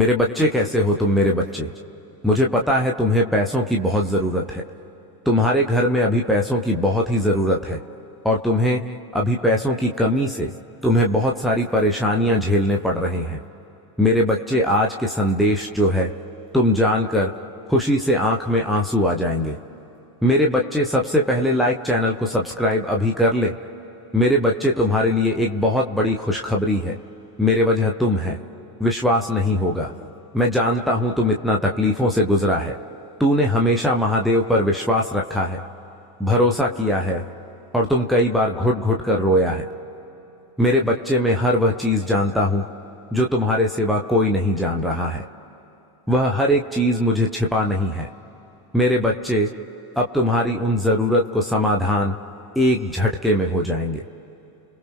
मेरे बच्चे कैसे हो तुम मेरे बच्चे। मुझे पता है तुम्हें पैसों की बहुत जरूरत है। तुम्हारे घर में अभी पैसों की बहुत ही जरूरत है और तुम्हें अभी पैसों की कमी से तुम्हें बहुत सारी परेशानियां झेलने पड़ रहे हैं। मेरे बच्चे आज के संदेश जो है तुम जानकर खुशी से आंख में आंसू आ जाएंगे। मेरे बच्चे सबसे पहले लाइक चैनल को सब्सक्राइब अभी कर ले। मेरे बच्चे तुम्हारे लिए एक बहुत बड़ी खुशखबरी है। मेरे वजह तुम है, विश्वास नहीं होगा। मैं जानता हूं तुम इतना तकलीफों से गुजरा है। तूने हमेशा महादेव पर विश्वास रखा है, भरोसा किया है और तुम कई बार घुट घुट कर रोया है। मेरे बच्चे मैं हर वह चीज जानता हूं जो तुम्हारे सिवा कोई नहीं जान रहा है। वह हर एक चीज मुझे छिपा नहीं है। मेरे बच्चे अब तुम्हारी उन जरूरत को समाधान एक झटके में हो जाएंगे।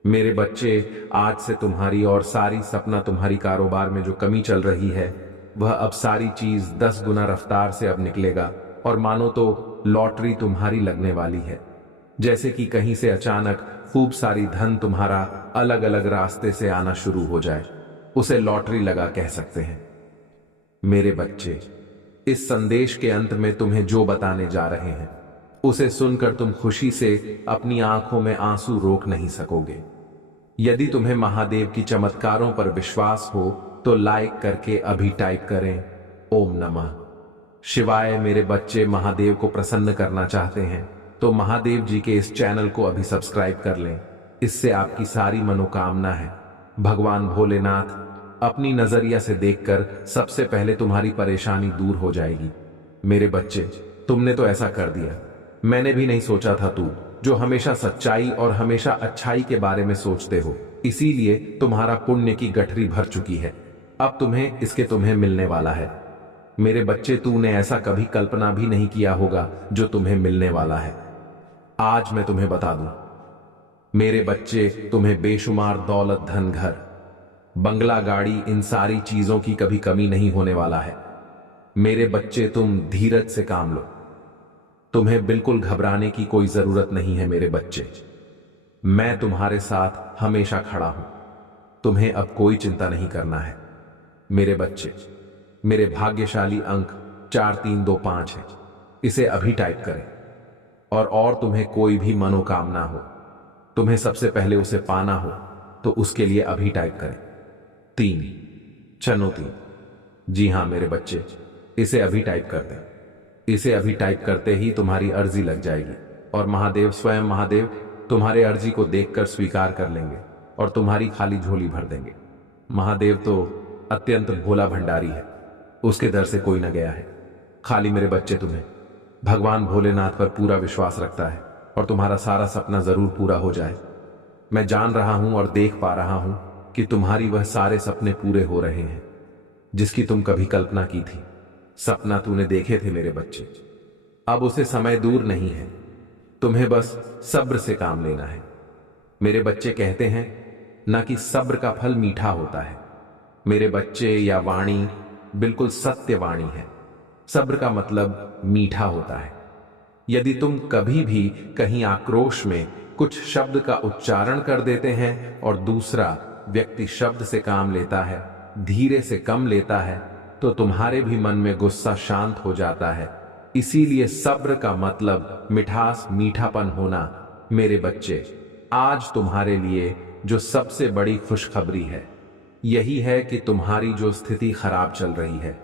मेरे बच्चे आज से तुम्हारी और सारी सपना तुम्हारी कारोबार में जो कमी चल रही है वह अब सारी चीज 10 गुना रफ्तार से अब निकलेगा और मानो तो लॉटरी तुम्हारी लगने वाली है। जैसे कि कहीं से अचानक खूब सारी धन तुम्हारा अलग अलग रास्ते से आना शुरू हो जाए, उसे लॉटरी लगा कह सकते हैं। मेरे बच्चे इस संदेश के अंत में तुम्हें जो बताने जा रहे हैं उसे सुनकर तुम खुशी से अपनी आंखों में आंसू रोक नहीं सकोगे। यदि तुम्हें महादेव की चमत्कारों पर विश्वास हो तो लाइक करके अभी टाइप करें ओम नमः शिवाय। मेरे बच्चे महादेव को प्रसन्न करना चाहते हैं तो महादेव जी के इस चैनल को अभी सब्सक्राइब कर लें। इससे आपकी सारी मनोकामना है भगवान भोलेनाथ अपनी नजरिया से देखकर सबसे पहले तुम्हारी परेशानी दूर हो जाएगी। मेरे बच्चे तुमने तो ऐसा कर दिया, मैंने भी नहीं सोचा था। तू जो हमेशा सच्चाई और हमेशा अच्छाई के बारे में सोचते हो, इसीलिए तुम्हारा पुण्य की गठरी भर चुकी है। अब तुम्हें मिलने वाला है। मेरे बच्चे तूने ऐसा कभी कल्पना भी नहीं किया होगा जो तुम्हें मिलने वाला है। आज मैं तुम्हें बता दूं मेरे बच्चे, तुम्हें बेशुमार दौलत, धन, घर, बंगला, गाड़ी, इन सारी चीजों की कभी कमी नहीं होने वाला है। मेरे बच्चे तुम धीरज से काम लो, तुम्हें बिल्कुल घबराने की कोई जरूरत नहीं है। मेरे बच्चे मैं तुम्हारे साथ हमेशा खड़ा हूं, तुम्हें अब कोई चिंता नहीं करना है। मेरे बच्चे मेरे भाग्यशाली अंक 4325 है, इसे अभी टाइप करें। और तुम्हें कोई भी मनोकामना हो, तुम्हें सबसे पहले उसे पाना हो तो उसके लिए अभी टाइप करें 3 चुनौती। जी हां मेरे बच्चे, इसे अभी टाइप कर दें। इसे अभी टाइप करते ही तुम्हारी अर्जी लग जाएगी और महादेव स्वयं महादेव तुम्हारे अर्जी को देखकर स्वीकार कर लेंगे और तुम्हारी खाली झोली भर देंगे। महादेव तो अत्यंत भोला भंडारी है, उसके दर से कोई न गया है। खाली मेरे बच्चे तुम्हें भगवान भोलेनाथ पर पूरा विश्वास रखता है और तुम्हारा सारा सपना जरूर पूरा हो जाए। मैं जान रहा हूं और देख पा रहा हूं कि तुम्हारी वह सारे सपने पूरे हो रहे हैं जिसकी तुम कभी कल्पना की थी। सपना तूने देखे थे मेरे बच्चे, अब उसे समय दूर नहीं है, तुम्हें बस सब्र से काम लेना है। मेरे बच्चे कहते हैं ना कि सब्र का फल मीठा होता है। मेरे बच्चे या वाणी बिल्कुल सत्य वाणी है। सब्र का मतलब मीठा होता है। यदि तुम कभी भी कहीं आक्रोश में कुछ शब्द का उच्चारण कर देते हैं और दूसरा व्यक्ति शब्द से काम लेता है, धीरे से कम लेता है, तो तुम्हारे भी मन में गुस्सा शांत हो जाता है। इसीलिए सब्र का मतलब मिठास, मीठापन होना। मेरे बच्चे आज तुम्हारे लिए जो सबसे बड़ी खुशखबरी है यही है कि तुम्हारी जो स्थिति खराब चल रही है,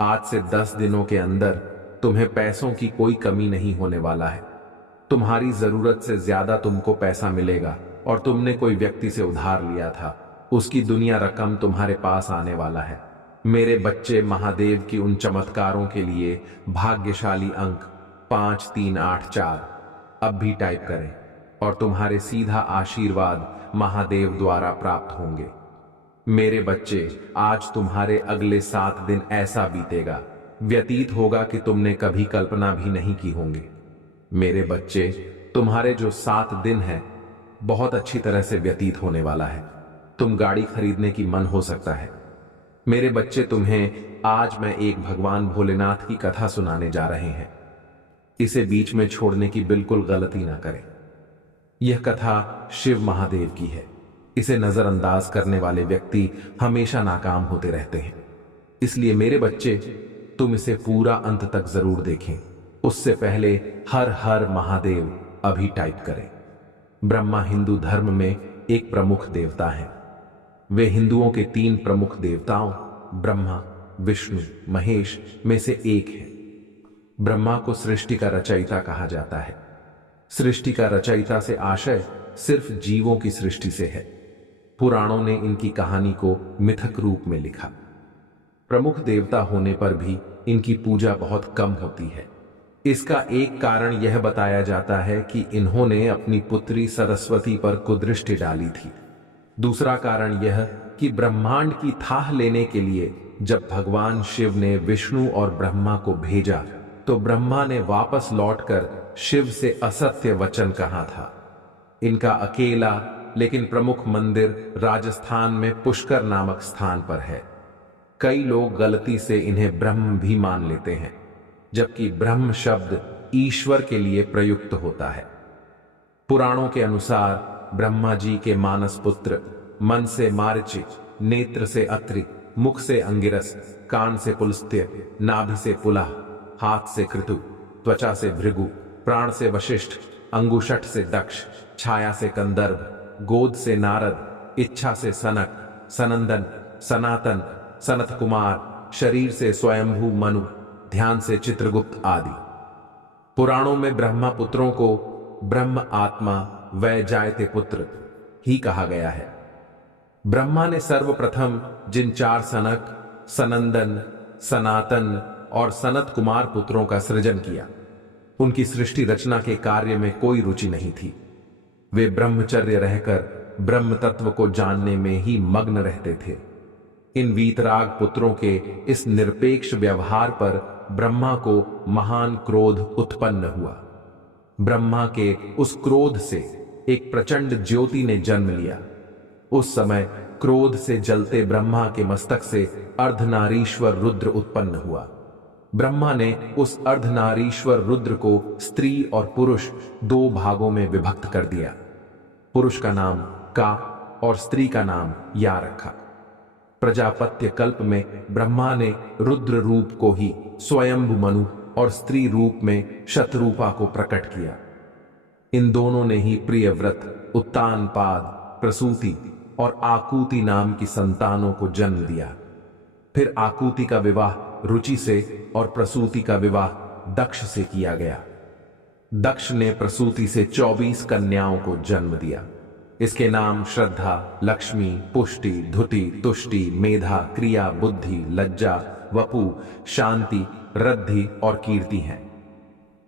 आज से 10 दिनों के अंदर तुम्हें पैसों की कोई कमी नहीं होने वाला है। तुम्हारी जरूरत से ज्यादा तुमको पैसा मिलेगा और तुमने कोई व्यक्ति से उधार लिया था, उसकी दुनिया रकम तुम्हारे पास आने वाला है। मेरे बच्चे महादेव की उन चमत्कारों के लिए भाग्यशाली अंक 5384 अब भी टाइप करें और तुम्हारे सीधा आशीर्वाद महादेव द्वारा प्राप्त होंगे। मेरे बच्चे आज तुम्हारे अगले 7 दिन ऐसा बीतेगा, व्यतीत होगा कि तुमने कभी कल्पना भी नहीं की होंगे। मेरे बच्चे तुम्हारे जो 7 दिन है बहुत अच्छी तरह से व्यतीत होने वाला है। तुम गाड़ी खरीदने की मन हो सकता है। मेरे बच्चे तुम्हें आज मैं एक भगवान भोलेनाथ की कथा सुनाने जा रहे हैं। इसे बीच में छोड़ने की बिल्कुल गलती ना करें। यह कथा शिव महादेव की है। इसे नजरअंदाज करने वाले व्यक्ति हमेशा नाकाम होते रहते हैं। इसलिए मेरे बच्चे, तुम इसे पूरा अंत तक जरूर देखें। उससे पहले हर हर महादेव अभी टाइप करें। ब्रह्मा हिंदू धर्म में एक प्रमुख देवता हैं। वे हिंदुओं के 3 प्रमुख देवताओं ब्रह्मा, विष्णु, महेश में से एक हैं। ब्रह्मा को सृष्टि का रचयिता कहा जाता है। सृष्टि का रचयिता से आशय सिर्फ जीवों की सृष्टि से है। पुराणों ने इनकी कहानी को मिथक रूप में लिखा। प्रमुख देवता होने पर भी इनकी पूजा बहुत कम होती है। इसका एक कारण यह बताया जाता है कि इन्होंने अपनी पुत्री सरस्वती पर कुदृष्टि डाली थी। दूसरा कारण यह कि ब्रह्मांड की थाह लेने के लिए जब भगवान शिव ने विष्णु और ब्रह्मा को भेजा तो ब्रह्मा ने वापस लौटकर शिव से असत्य वचन कहा था। इनका अकेला लेकिन प्रमुख मंदिर राजस्थान में पुष्कर नामक स्थान पर है। कई लोग गलती से इन्हें ब्रह्म भी मान लेते हैं, जबकि ब्रह्म शब्द ईश्वर के लिए प्रयुक्त होता है। पुराणों के अनुसार ब्रह्मा जी के मानस पुत्र मन से मारीचि, नेत्र से अत्रि, मुख से अंगिरस, कान से पुलस्त्य, नाभि से पुलह, हाथ से कृतु, त्वचा से भृगु, प्राण से वशिष्ठ, अंगुशठ से दक्ष, छाया से कंदर्भ, गोद से नारद, इच्छा से सनक, सनंदन, सनातन, सनत कुमार, शरीर से स्वयंभू मनु, ध्यान से चित्रगुप्त आदि। पुराणों में ब्रह्मा पुत्रों को ब्रह्म आत्मा वै जायते पुत्र ही कहा गया है। ब्रह्मा ने सर्वप्रथम जिन 4 सनक, सनंदन, सनातन और सनत कुमार पुत्रों का सृजन किया, उनकी सृष्टि रचना के कार्य में कोई रुचि नहीं थी। वे ब्रह्मचर्य रहकर ब्रह्म तत्व को जानने में ही मग्न रहते थे। इन वीतराग पुत्रों के इस निरपेक्ष व्यवहार पर ब्रह्मा को महान क्रोध उत्पन्न हुआ। ब्रह्मा के उस क्रोध से एक प्रचंड ज्योति ने जन्म लिया। उस समय क्रोध से जलते ब्रह्मा के मस्तक से अर्धनारीश्वर रुद्र उत्पन्न हुआ। ब्रह्मा ने उस अर्धनारीश्वर रुद्र को स्त्री और पुरुष 2 भागों में विभक्त कर दिया। पुरुष का नाम का और स्त्री का नाम या रखा। प्रजापत्य कल्प में ब्रह्मा ने रुद्र रूप को ही स्वयंभु मनु और स्त्री रूप में शतरूपा को प्रकट किया। इन दोनों ने ही प्रियव्रत, उत्तानपाद, प्रसूति और आकुति नाम की संतानों को जन्म दिया। फिर आकुति का विवाह रुचि से और प्रसूति का विवाह दक्ष से किया गया। दक्ष ने प्रसूति से 24 कन्याओं को जन्म दिया। इसके नाम श्रद्धा, लक्ष्मी, पुष्टि, धुति, तुष्टि, मेधा, क्रिया, बुद्धि, लज्जा, वपु, शांति, रद्धि और कीर्ति हैं।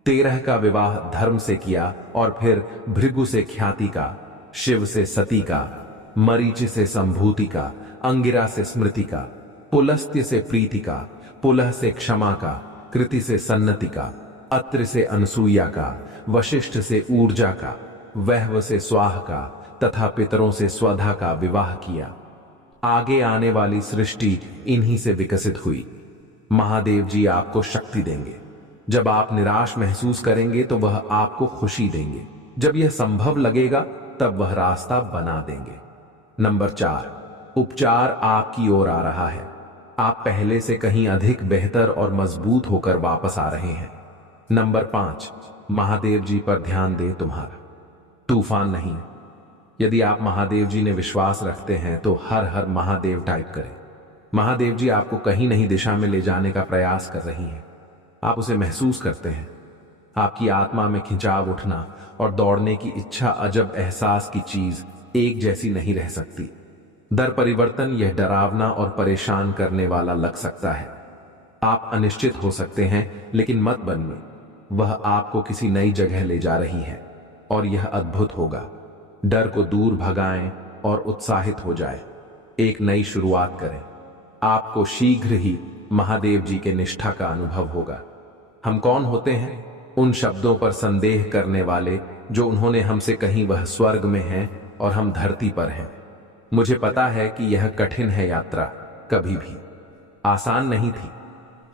13 का विवाह धर्म से किया और फिर भृगु से ख्याति का, शिव से सती का, मरीचि से संभूति का, अंगिरा से स्मृति का, पुलस्त्य से प्रीति का, पुलह से क्षमा का, कृति से सन्नति का, अत्रि से अनसूया का, वशिष्ठ से ऊर्जा का, वहव से स्वाह का तथा पितरों से स्वधा का विवाह किया। आगे आने वाली सृष्टि इन्हीं से विकसित हुई। महादेव जी आपको शक्ति देंगे। जब आप निराश महसूस करेंगे तो वह आपको खुशी देंगे। जब यह संभव लगेगा तब वह रास्ता बना देंगे। नंबर 4, उपचार आपकी ओर आ रहा है। आप पहले से कहीं अधिक बेहतर और मजबूत होकर वापस आ रहे हैं। नंबर 5, महादेव जी पर ध्यान दे तुम्हारा तूफान नहीं। यदि आप महादेव जी ने विश्वास रखते हैं तो हर हर महादेव टाइप करें। महादेव जी आपको कहीं नहीं दिशा में ले जाने का प्रयास कर रही हैं। आप उसे महसूस करते हैं। आपकी आत्मा में खिंचाव उठना और दौड़ने की इच्छा अजब एहसास की चीज एक जैसी नहीं रह सकती। दर परिवर्तन यह डरावना और परेशान करने वाला लग सकता है। आप अनिश्चित हो सकते हैं, लेकिन मत बनिए। वह आपको किसी नई जगह ले जा रही है और यह अद्भुत होगा। डर को दूर भगाएं और उत्साहित हो जाए। एक नई शुरुआत करें। आपको शीघ्र ही महादेव जी के निष्ठा का अनुभव होगा। हम कौन होते हैं? उन शब्दों पर संदेह करने वाले जो उन्होंने हमसे कहीं वह स्वर्ग में हैं और हम धरती पर हैं। मुझे पता है कि यह कठिन है यात्रा, कभी भी आसान नहीं थी।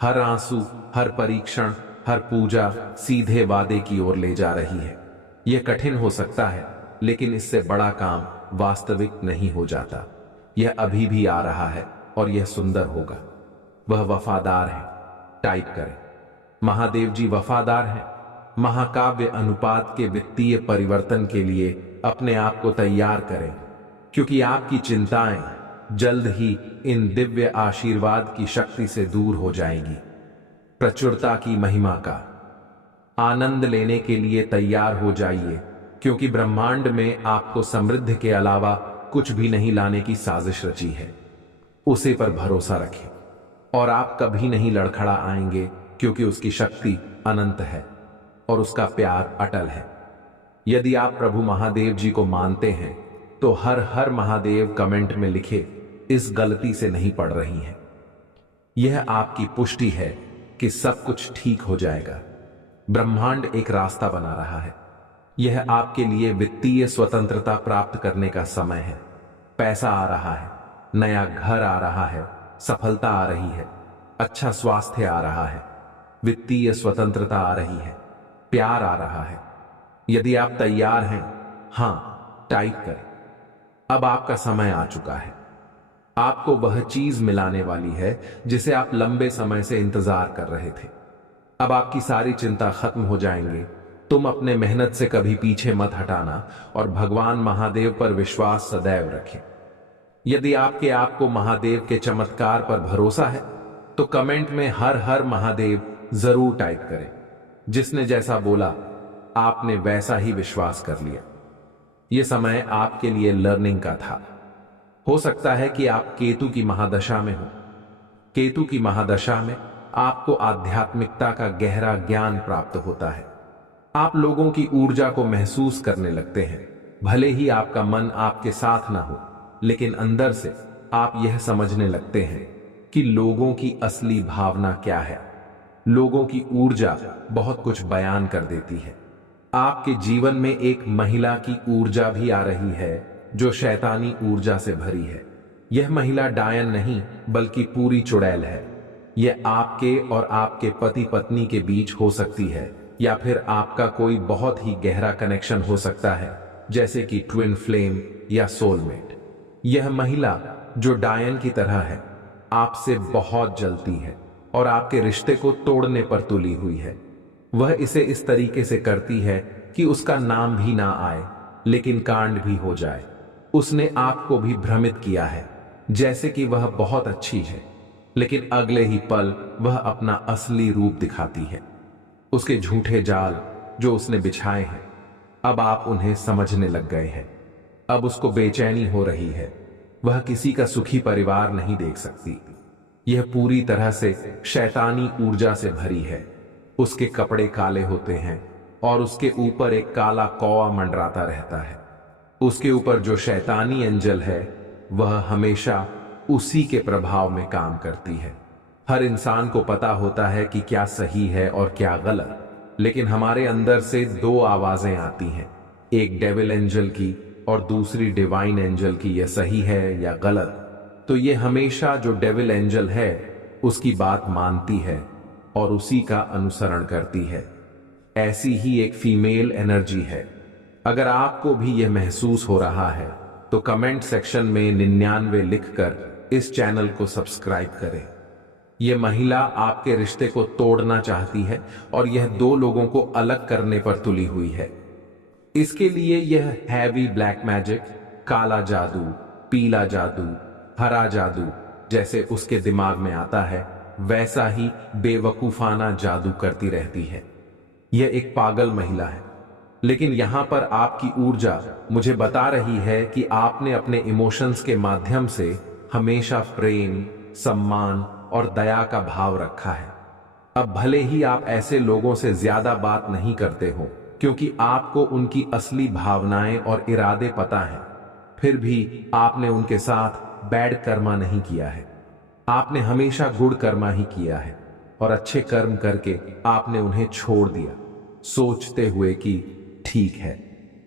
हर आंसू, हर परीक्षण, हर पूजा सीधे वादे की ओर ले जा रही है। यह कठिन हो सकता है, लेकिन इससे बड़ा काम वास्तविक नहीं हो जाता। यह अभी भी आ रहा है और यह सुंदर होगा। वह वफादार है। टाइप करें, महादेव जी वफादार हैं। महाकाव्य अनुपात के वित्तीय परिवर्तन के लिए अपने आप को तैयार करें, क्योंकि आपकी चिंताएं जल्द ही इन दिव्य आशीर्वाद की शक्ति से दूर हो जाएंगी। प्रचुरता की महिमा का आनंद लेने के लिए तैयार हो जाइए, क्योंकि ब्रह्मांड में आपको समृद्धि के अलावा कुछ भी नहीं लाने की साजिश रची है। उसे पर भरोसा रखें और आप कभी नहीं लड़खड़ा आएंगे, क्योंकि उसकी शक्ति अनंत है और उसका प्यार अटल है। यदि आप प्रभु महादेव जी को मानते हैं तो हर हर महादेव कमेंट में लिखे, इस गलती से नहीं पड़ रही हैं। यह आपकी पुष्टि है कि सब कुछ ठीक हो जाएगा। ब्रह्मांड एक रास्ता बना रहा है। यह आपके लिए वित्तीय स्वतंत्रता प्राप्त करने का समय है। पैसा आ रहा है, नया घर आ रहा है, सफलता आ रही है, अच्छा स्वास्थ्य आ रहा है, वित्तीय स्वतंत्रता आ रही है, प्यार आ रहा है। यदि आप तैयार हैं, हां टाइप करें। अब आपका समय आ चुका है। आपको वह चीज मिलाने वाली है जिसे आप लंबे समय से इंतजार कर रहे थे। अब आपकी सारी चिंता खत्म हो जाएंगे। तुम अपने मेहनत से कभी पीछे मत हटाना और भगवान महादेव पर विश्वास सदैव रखें। यदि आपको महादेव के चमत्कार पर भरोसा है तो कमेंट में हर हर महादेव जरूर टाइप करें। जिसने जैसा बोला आपने वैसा ही विश्वास कर लिया। यह समय आपके लिए लर्निंग का था। हो सकता है कि आप केतु की महादशा में हो। केतु की महादशा में आपको आध्यात्मिकता का गहरा ज्ञान प्राप्त होता है। आप लोगों की ऊर्जा को महसूस करने लगते हैं। भले ही आपका मन आपके साथ ना हो, लेकिन अंदर से आप यह समझने लगते हैं कि लोगों की असली भावना क्या है। लोगों की ऊर्जा बहुत कुछ बयान कर देती है। आपके जीवन में एक महिला की ऊर्जा भी आ रही है जो शैतानी ऊर्जा से भरी है। यह महिला डायन नहीं बल्कि पूरी चुड़ैल है। यह आपके और आपके पति पत्नी के बीच हो सकती है, या फिर आपका कोई बहुत ही गहरा कनेक्शन हो सकता है, जैसे कि ट्विन फ्लेम या सोलमेट। यह महिला जो डायन की तरह है, आपसे बहुत जलती है और आपके रिश्ते को तोड़ने पर तुली हुई है। वह इसे इस तरीके से करती है कि उसका नाम भी ना आए, लेकिन कांड भी हो जाए। उसने आपको भी भ्रमित किया है, जैसे कि वह बहुत अच्छी है, लेकिन अगले ही पल वह अपना असली रूप दिखाती है। उसके झूठे जाल जो उसने बिछाए हैं, अब आप उन्हें समझने लग गए हैं। अब उसको बेचैनी हो रही है। वह किसी का सुखी परिवार नहीं देख सकती। यह पूरी तरह से शैतानी ऊर्जा से भरी है। उसके कपड़े काले होते हैं और उसके ऊपर एक काला कौवा मंडराता रहता है। उसके ऊपर जो शैतानी एंजल है, वह हमेशा उसी के प्रभाव में काम करती है। हर इंसान को पता होता है कि क्या सही है और क्या गलत, लेकिन हमारे अंदर से दो आवाजें आती हैं, एक डेविल एंजल की और दूसरी डिवाइन एंजल की। यह सही है या गलत? तो ये हमेशा जो डेविल एंजल है उसकी बात मानती है और उसी का अनुसरण करती है। ऐसी ही एक फीमेल एनर्जी है। अगर आपको भी यह महसूस हो रहा है तो कमेंट सेक्शन में 99 लिखकर इस चैनल को सब्सक्राइब करें। यह महिला आपके रिश्ते को तोड़ना चाहती है और यह दो लोगों को अलग करने पर तुली हुई है। इसके लिए यह हैवी ब्लैक मैजिक, काला जादू, पीला जादू, हरा जादू जैसे उसके दिमाग में आता है, वैसा ही बेवकूफाना जादू करती रहती है। यह एक पागल महिला है, लेकिन यहां पर आपकी ऊर्जा मुझे बता रही है कि आपने अपने इमोशंस के माध्यम से हमेशा प्रेम, सम्मान और दया का भाव रखा है। अब भले ही आप ऐसे लोगों से ज्यादा बात नहीं करते हो, क्योंकि आपको उनकी असली भावनाएं और इरादे पता हैं, फिर भी आपने उनके साथ बैड कर्मा नहीं किया है। आपने हमेशा गुड कर्मा ही किया है और अच्छे कर्म करके आपने उन्हें छोड़ दिया, सोचते हुए कि ठीक है,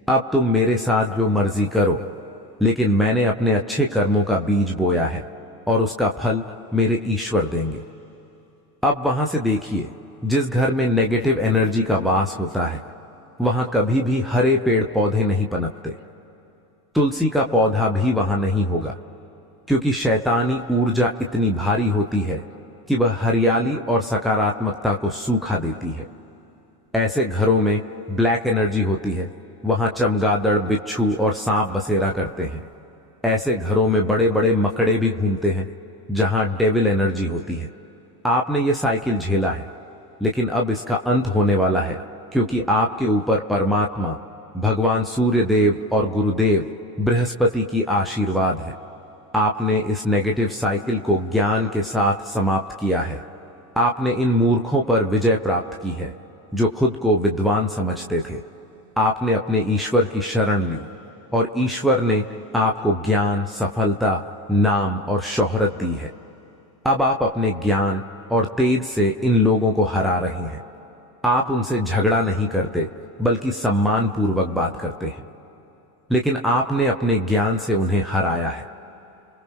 अब तुम मेरे साथ जो मर्जी करो, लेकिन मैंने अपने अच्छे कर्मों का बीज बोया है और उसका फल मेरे ईश्वर देंगे। अब वहां से देखिए, जिस घर में नेगेटिव एनर्जी का वास होता है, वहां कभी भी हरे पेड़ पौधे नहीं पनपते। तुलसी का पौधा भी वहां नहीं होगा, क्योंकि शैतानी ऊर्जा इतनी भारी होती है कि वह हरियाली और सकारात्मकता को सूखा देती है। ऐसे घरों में ब्लैक एनर्जी होती है, वहां चमगादड़, बिच्छू और सांप बसेरा करते हैं। ऐसे घरों में बड़े बड़े मकड़े भी घूमते हैं, जहां डेविल एनर्जी होती है। आपने ये साइकिल झेला है, लेकिन अब इसका अंत होने वाला है, क्योंकि आपके ऊपर परमात्मा, भगवान सूर्य देव और गुरुदेव बृहस्पति की आशीर्वाद है। आपने इस नेगेटिव साइकिल को ज्ञान के साथ समाप्त किया है। आपने इन मूर्खों पर विजय प्राप्त की है, जो खुद को विद्वान समझते थे। आपने अपने ईश्वर की शरण ली और ईश्वर ने आपको ज्ञान, सफलता, नाम और शोहरत दी है। अब आप अपने ज्ञान और तेज से इन लोगों को हरा रहे हैं। आप उनसे झगड़ा नहीं करते, बल्कि सम्मान पूर्वक बात करते हैं। लेकिन आपने अपने ज्ञान से उन्हें हराया है।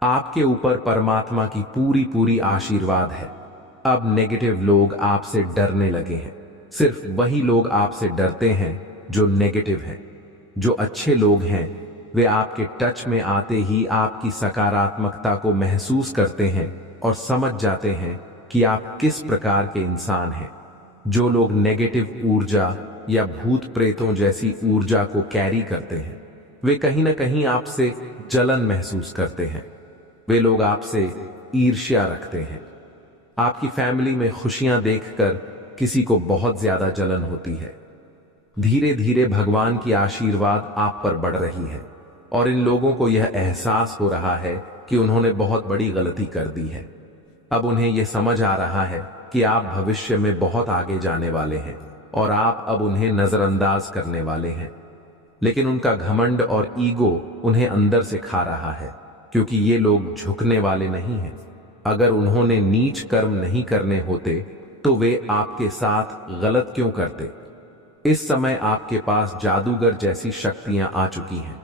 आपके ऊपर परमात्मा की पूरी पूरी आशीर्वाद है। अब नेगेटिव लोग आपसे डरने लगे हैं। सिर्फ वही लोग आपसे डरते हैं जो नेगेटिव हैं। जो अच्छे लोग हैं वे आपके टच में आते ही आपकी सकारात्मकता को महसूस करते हैं और समझ जाते हैं कि आप किस प्रकार के इंसान हैं। जो लोग नेगेटिव ऊर्जा या भूत प्रेतों जैसी ऊर्जा को कैरी करते हैं, वे कहीं ना कहीं आपसे जलन महसूस करते हैं। वे लोग आपसे ईर्ष्या रखते हैं। आपकी फैमिली में खुशियां देखकर किसी को बहुत ज्यादा जलन होती है। धीरे धीरे भगवान की आशीर्वाद आप पर बढ़ रही है और इन लोगों को यह एहसास हो रहा है कि उन्होंने बहुत बड़ी गलती कर दी है। अब उन्हें यह समझ आ रहा है कि आप भविष्य में बहुत आगे जाने वाले हैं और आप अब उन्हें नजरअंदाज करने वाले हैं। लेकिन उनका घमंड और ईगो उन्हें अंदर से खा रहा है, क्योंकि ये लोग झुकने वाले नहीं हैं। अगर उन्होंने नीच कर्म नहीं करने होते तो वे आपके साथ गलत क्यों करते। इस समय आपके पास जादूगर जैसी शक्तियां आ चुकी हैं।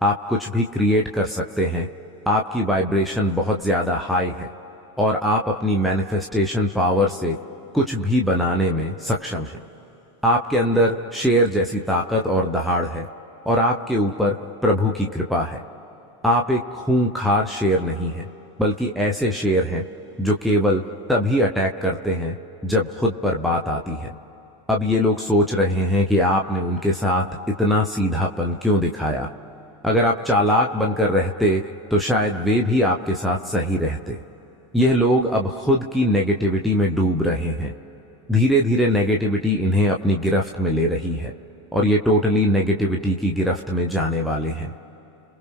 आप कुछ भी क्रिएट कर सकते हैं। आपकी वाइब्रेशन बहुत ज्यादा हाई है और आप अपनी मैनिफेस्टेशन पावर से कुछ भी बनाने में सक्षम हैं। आपके अंदर शेर जैसी ताकत और दहाड़ है और आपके ऊपर प्रभु की कृपा है। आप एक खूंखार शेर नहीं हैं, बल्कि ऐसे शेर हैं जो केवल तभी अटैक करते हैं जब खुद पर बात आती है। अब ये लोग सोच रहे हैं कि आपने उनके साथ इतना सीधापन क्यों दिखाया। अगर आप चालाक बनकर रहते तो शायद वे भी आपके साथ सही रहते। यह लोग अब खुद की नेगेटिविटी में डूब रहे हैं। धीरे धीरे नेगेटिविटी इन्हें अपनी गिरफ्त में ले रही है और ये टोटली नेगेटिविटी की गिरफ्त में जाने वाले हैं।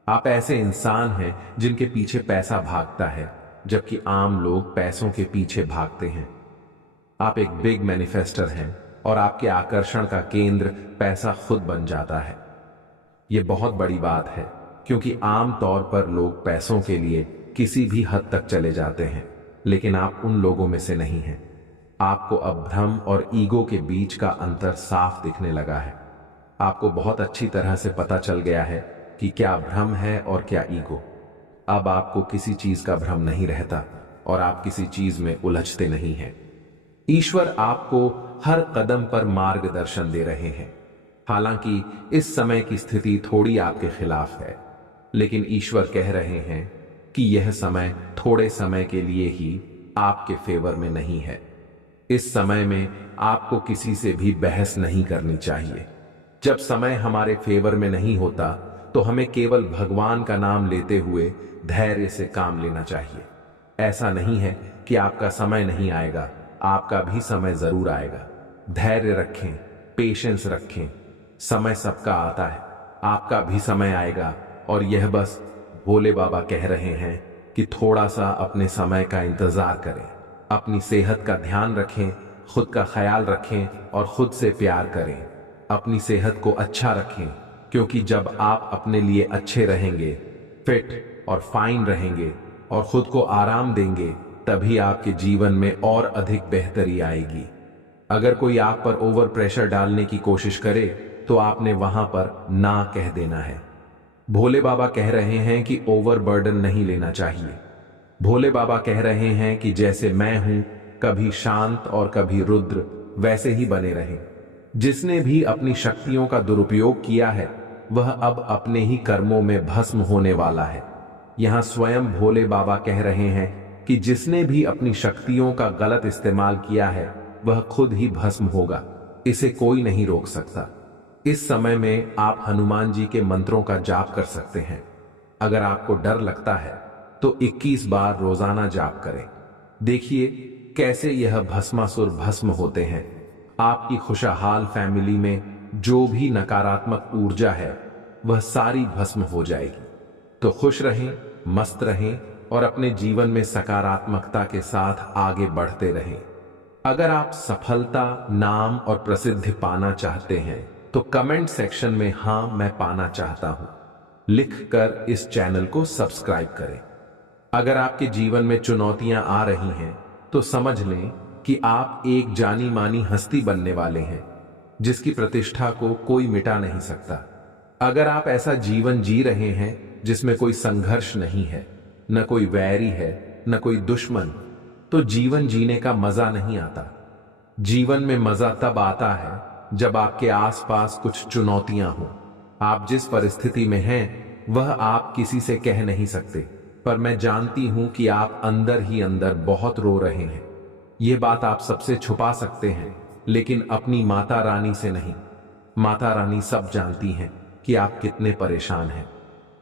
आप ऐसे इंसान हैं जिनके पीछे पैसा भागता है, जबकि आम लोग पैसों के पीछे भागते हैं। आप एक बिग मैनिफेस्टर हैं और आपके आकर्षण का केंद्र पैसा खुद बन जाता है। यह बहुत बड़ी बात है, क्योंकि आम तौर पर लोग पैसों के लिए किसी भी हद तक चले जाते हैं, लेकिन आप उन लोगों में से नहीं हैं। आपको अब भ्रम और ईगो के बीच का अंतर साफ दिखने लगा है। आपको बहुत अच्छी तरह से पता चल गया है कि क्या भ्रम है और क्या ईगो। अब आपको किसी चीज का भ्रम नहीं रहता और आप किसी चीज में उलझते नहीं हैं। ईश्वर आपको हर कदम पर मार्गदर्शन दे रहे हैं। हालांकि इस समय की स्थिति थोड़ी आपके खिलाफ है, लेकिन ईश्वर कह रहे हैं कि यह समय थोड़े समय के लिए ही आपके फेवर में नहीं है। इस समय में आपको किसी से भी बहस नहीं करनी चाहिए। जब समय हमारे फेवर में नहीं होता तो हमें केवल भगवान का नाम लेते हुए धैर्य से काम लेना चाहिए। ऐसा नहीं है कि आपका समय नहीं आएगा, आपका भी समय जरूर आएगा। धैर्य रखें, पेशेंस रखें। समय सबका आता है, आपका भी समय आएगा। और यह बस भोले बाबा कह रहे हैं कि थोड़ा सा अपने समय का इंतजार करें। अपनी सेहत का ध्यान रखें, खुद का ख्याल रखें और खुद से प्यार करें। अपनी सेहत को अच्छा रखें, क्योंकि जब आप अपने लिए अच्छे रहेंगे, फिट और फाइन रहेंगे और खुद को आराम देंगे, तभी आपके जीवन में और अधिक बेहतरी आएगी। अगर कोई आप पर ओवर प्रेशर डालने की कोशिश करे तो आपने वहां पर ना कह देना है। भोले बाबा कह रहे हैं कि ओवर बर्डन नहीं लेना चाहिए। भोले बाबा कह रहे हैं कि जैसे मैं हूं, कभी शांत और कभी रुद्र, वैसे ही बने रहें। जिसने भी अपनी शक्तियों का दुरुपयोग किया है, वह अब अपने ही कर्मों में भस्म होने वाला है। यहां स्वयं भोले बाबा कह रहे हैं कि जिसने भी अपनी शक्तियों का गलत इस्तेमाल किया है वह खुद ही भस्म होगा, इसे कोई नहीं रोक सकता। इस समय में आप हनुमान जी के मंत्रों का जाप कर सकते हैं। अगर आपको डर लगता है तो 21 बार रोजाना जाप करें। देखिए कैसे यह भस्मासुर भस्म होते हैं। आपकी खुशहाल फैमिली में जो भी नकारात्मक ऊर्जा है वह सारी भस्म हो जाएगी। तो खुश रहें, मस्त रहें और अपने जीवन में सकारात्मकता के साथ आगे बढ़ते रहें। अगर आप सफलता, नाम और प्रसिद्धि पाना चाहते हैं तो कमेंट सेक्शन में हाँ मैं पाना चाहता हूं लिखकर इस चैनल को सब्सक्राइब करें। अगर आपके जीवन में चुनौतियां आ रही हैं तो समझ लें कि आप एक जानी मानी हस्ती बनने वाले हैं जिसकी प्रतिष्ठा को कोई मिटा नहीं सकता। अगर आप ऐसा जीवन जी रहे हैं जिसमें कोई संघर्ष नहीं है, न कोई वैरी है, न कोई दुश्मन, तो जीवन जीने का मजा नहीं आता। जीवन में मजा तब आता है जब आपके आसपास कुछ चुनौतियां हों। आप जिस परिस्थिति में हैं वह आप किसी से कह नहीं सकते, पर मैं जानती हूं कि आप अंदर ही अंदर बहुत रो रहे हैं। यह बात आप सबसे छुपा सकते हैं लेकिन अपनी माता रानी से नहीं। माता रानी सब जानती हैं कि आप कितने परेशान हैं।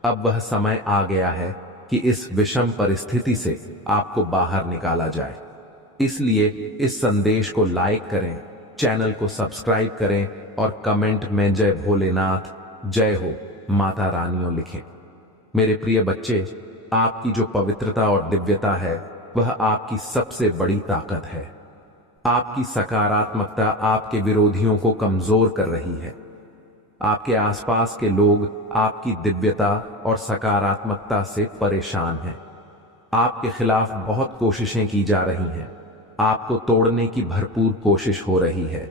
अब वह समय आ गया है कि इस विषम परिस्थिति से आपको बाहर निकाला जाए। इसलिए इस संदेश को लाइक करें, चैनल को सब्सक्राइब करें और कमेंट में जय भोलेनाथ, जय हो माता रानियों लिखें। मेरे प्रिय बच्चे, आपकी जो पवित्रता और दिव्यता है वह आपकी सबसे बड़ी ताकत है। आपकी सकारात्मकता आपके विरोधियों को कमजोर कर रही है। आपके आसपास के लोग आपकी दिव्यता और सकारात्मकता से परेशान हैं। आपके खिलाफ बहुत कोशिशें की जा रही हैं। आपको तोड़ने की भरपूर कोशिश हो रही है,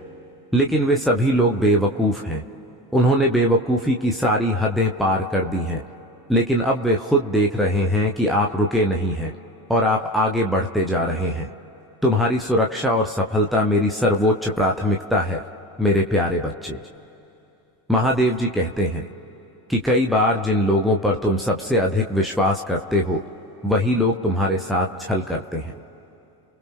लेकिन वे सभी लोग बेवकूफ हैं। उन्होंने बेवकूफी की सारी हदें पार कर दी हैं, लेकिन अब वे खुद देख रहे हैं कि आप रुके नहीं हैं और आप आगे बढ़ते जा रहे हैं। तुम्हारी सुरक्षा और सफलता मेरी सर्वोच्च प्राथमिकता है मेरे प्यारे बच्चे। महादेव जी कहते हैं कि कई बार जिन लोगों पर तुम सबसे अधिक विश्वास करते हो वही लोग तुम्हारे साथ छल करते हैं।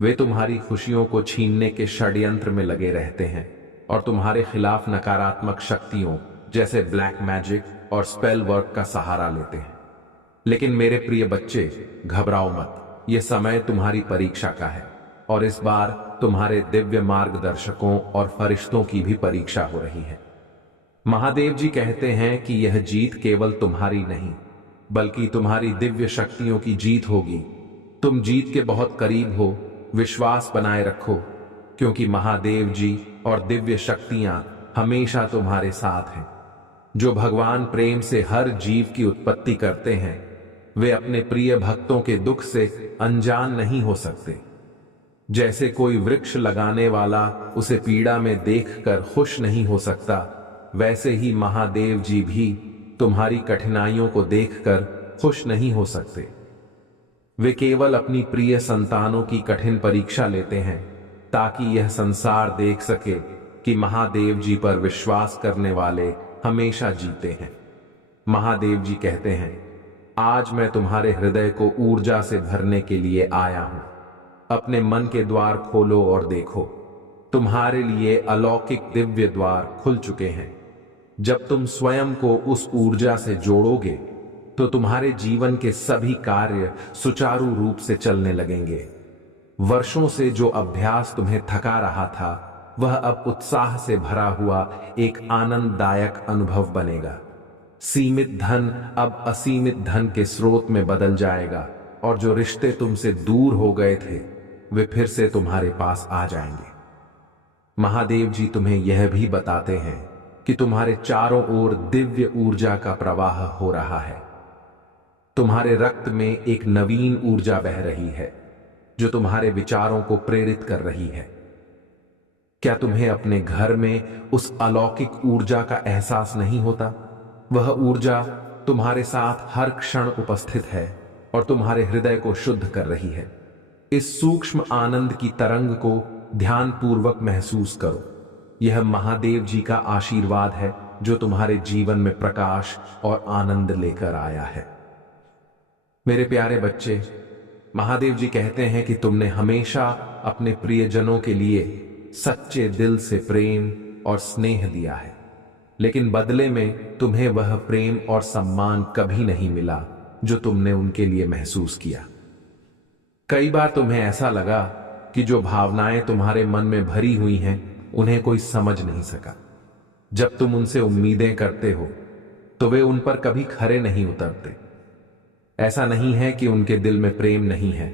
वे तुम्हारी खुशियों को छीनने के षड्यंत्र में लगे रहते हैं और तुम्हारे खिलाफ नकारात्मक शक्तियों जैसे ब्लैक मैजिक और स्पेल वर्क का सहारा लेते हैं। लेकिन मेरे प्रिय बच्चे, घबराओ मत। यह समय तुम्हारी परीक्षा का है और इस बार तुम्हारे दिव्य मार्गदर्शकों और फरिश्तों की भी परीक्षा हो रही है। महादेव जी कहते हैं कि यह जीत केवल तुम्हारी नहीं बल्कि तुम्हारी दिव्य शक्तियों की जीत होगी। तुम जीत के बहुत करीब हो। विश्वास बनाए रखो, क्योंकि महादेव जी और दिव्य शक्तियां हमेशा तुम्हारे साथ हैं। जो भगवान प्रेम से हर जीव की उत्पत्ति करते हैं वे अपने प्रिय भक्तों के दुख से अनजान नहीं हो सकते। जैसे कोई वृक्ष लगाने वाला उसे पीड़ा में देखकर खुश नहीं हो सकता, वैसे ही महादेव जी भी तुम्हारी कठिनाइयों को देखकर खुश नहीं हो सकते। वे केवल अपनी प्रिय संतानों की कठिन परीक्षा लेते हैं ताकि यह संसार देख सके कि महादेव जी पर विश्वास करने वाले हमेशा जीते हैं। महादेव जी कहते हैं, आज मैं तुम्हारे हृदय को ऊर्जा से भरने के लिए आया हूं। अपने मन के द्वार खोलो और देखो, तुम्हारे लिए अलौकिक दिव्य द्वार खुल चुके हैं। जब तुम स्वयं को उस ऊर्जा से जोड़ोगे तो तुम्हारे जीवन के सभी कार्य सुचारू रूप से चलने लगेंगे। वर्षों से जो अभ्यास तुम्हें थका रहा था वह अब उत्साह से भरा हुआ एक आनंददायक अनुभव बनेगा। सीमित धन अब असीमित धन के स्रोत में बदल जाएगा और जो रिश्ते तुमसे दूर हो गए थे वे फिर से तुम्हारे पास आ जाएंगे। महादेव जी तुम्हें यह भी बताते हैं कि तुम्हारे चारों ओर दिव्य ऊर्जा का प्रवाह हो रहा है। तुम्हारे रक्त में एक नवीन ऊर्जा बह रही है जो तुम्हारे विचारों को प्रेरित कर रही है। क्या तुम्हें अपने घर में उस अलौकिक ऊर्जा का एहसास नहीं होता? वह ऊर्जा तुम्हारे साथ हर क्षण उपस्थित है और तुम्हारे हृदय को शुद्ध कर रही है। इस सूक्ष्म आनंद की तरंग को ध्यानपूर्वक महसूस करो। यह महादेव जी का आशीर्वाद है जो तुम्हारे जीवन में प्रकाश और आनंद लेकर आया है। मेरे प्यारे बच्चे, महादेव जी कहते हैं कि तुमने हमेशा अपने प्रियजनों के लिए सच्चे दिल से प्रेम और स्नेह दिया है, लेकिन बदले में तुम्हें वह प्रेम और सम्मान कभी नहीं मिला जो तुमने उनके लिए महसूस किया। कई बार तुम्हें ऐसा लगा कि जो भावनाएं तुम्हारे मन में भरी हुई हैं उन्हें कोई समझ नहीं सका। जब तुम उनसे उम्मीदें करते हो तो वे उन पर कभी खरे नहीं उतरते। ऐसा नहीं है कि उनके दिल में प्रेम नहीं है,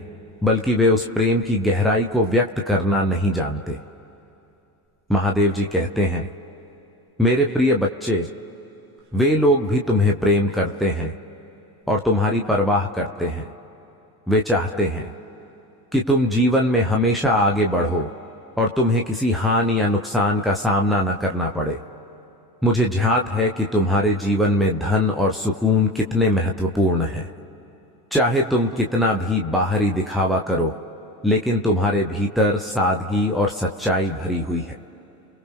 बल्कि वे उस प्रेम की गहराई को व्यक्त करना नहीं जानते। महादेव जी कहते हैं, मेरे प्रिय बच्चे, वे लोग भी तुम्हें प्रेम करते हैं और तुम्हारी परवाह करते हैं। वे चाहते हैं कि तुम जीवन में हमेशा आगे बढ़ो और तुम्हें किसी हानि या नुकसान का सामना न करना पड़े। मुझे ध्यात है कि तुम्हारे जीवन में धन और सुकून कितने महत्वपूर्ण हैं। चाहे तुम कितना भी बाहरी दिखावा करो, लेकिन तुम्हारे भीतर सादगी और सच्चाई भरी हुई है।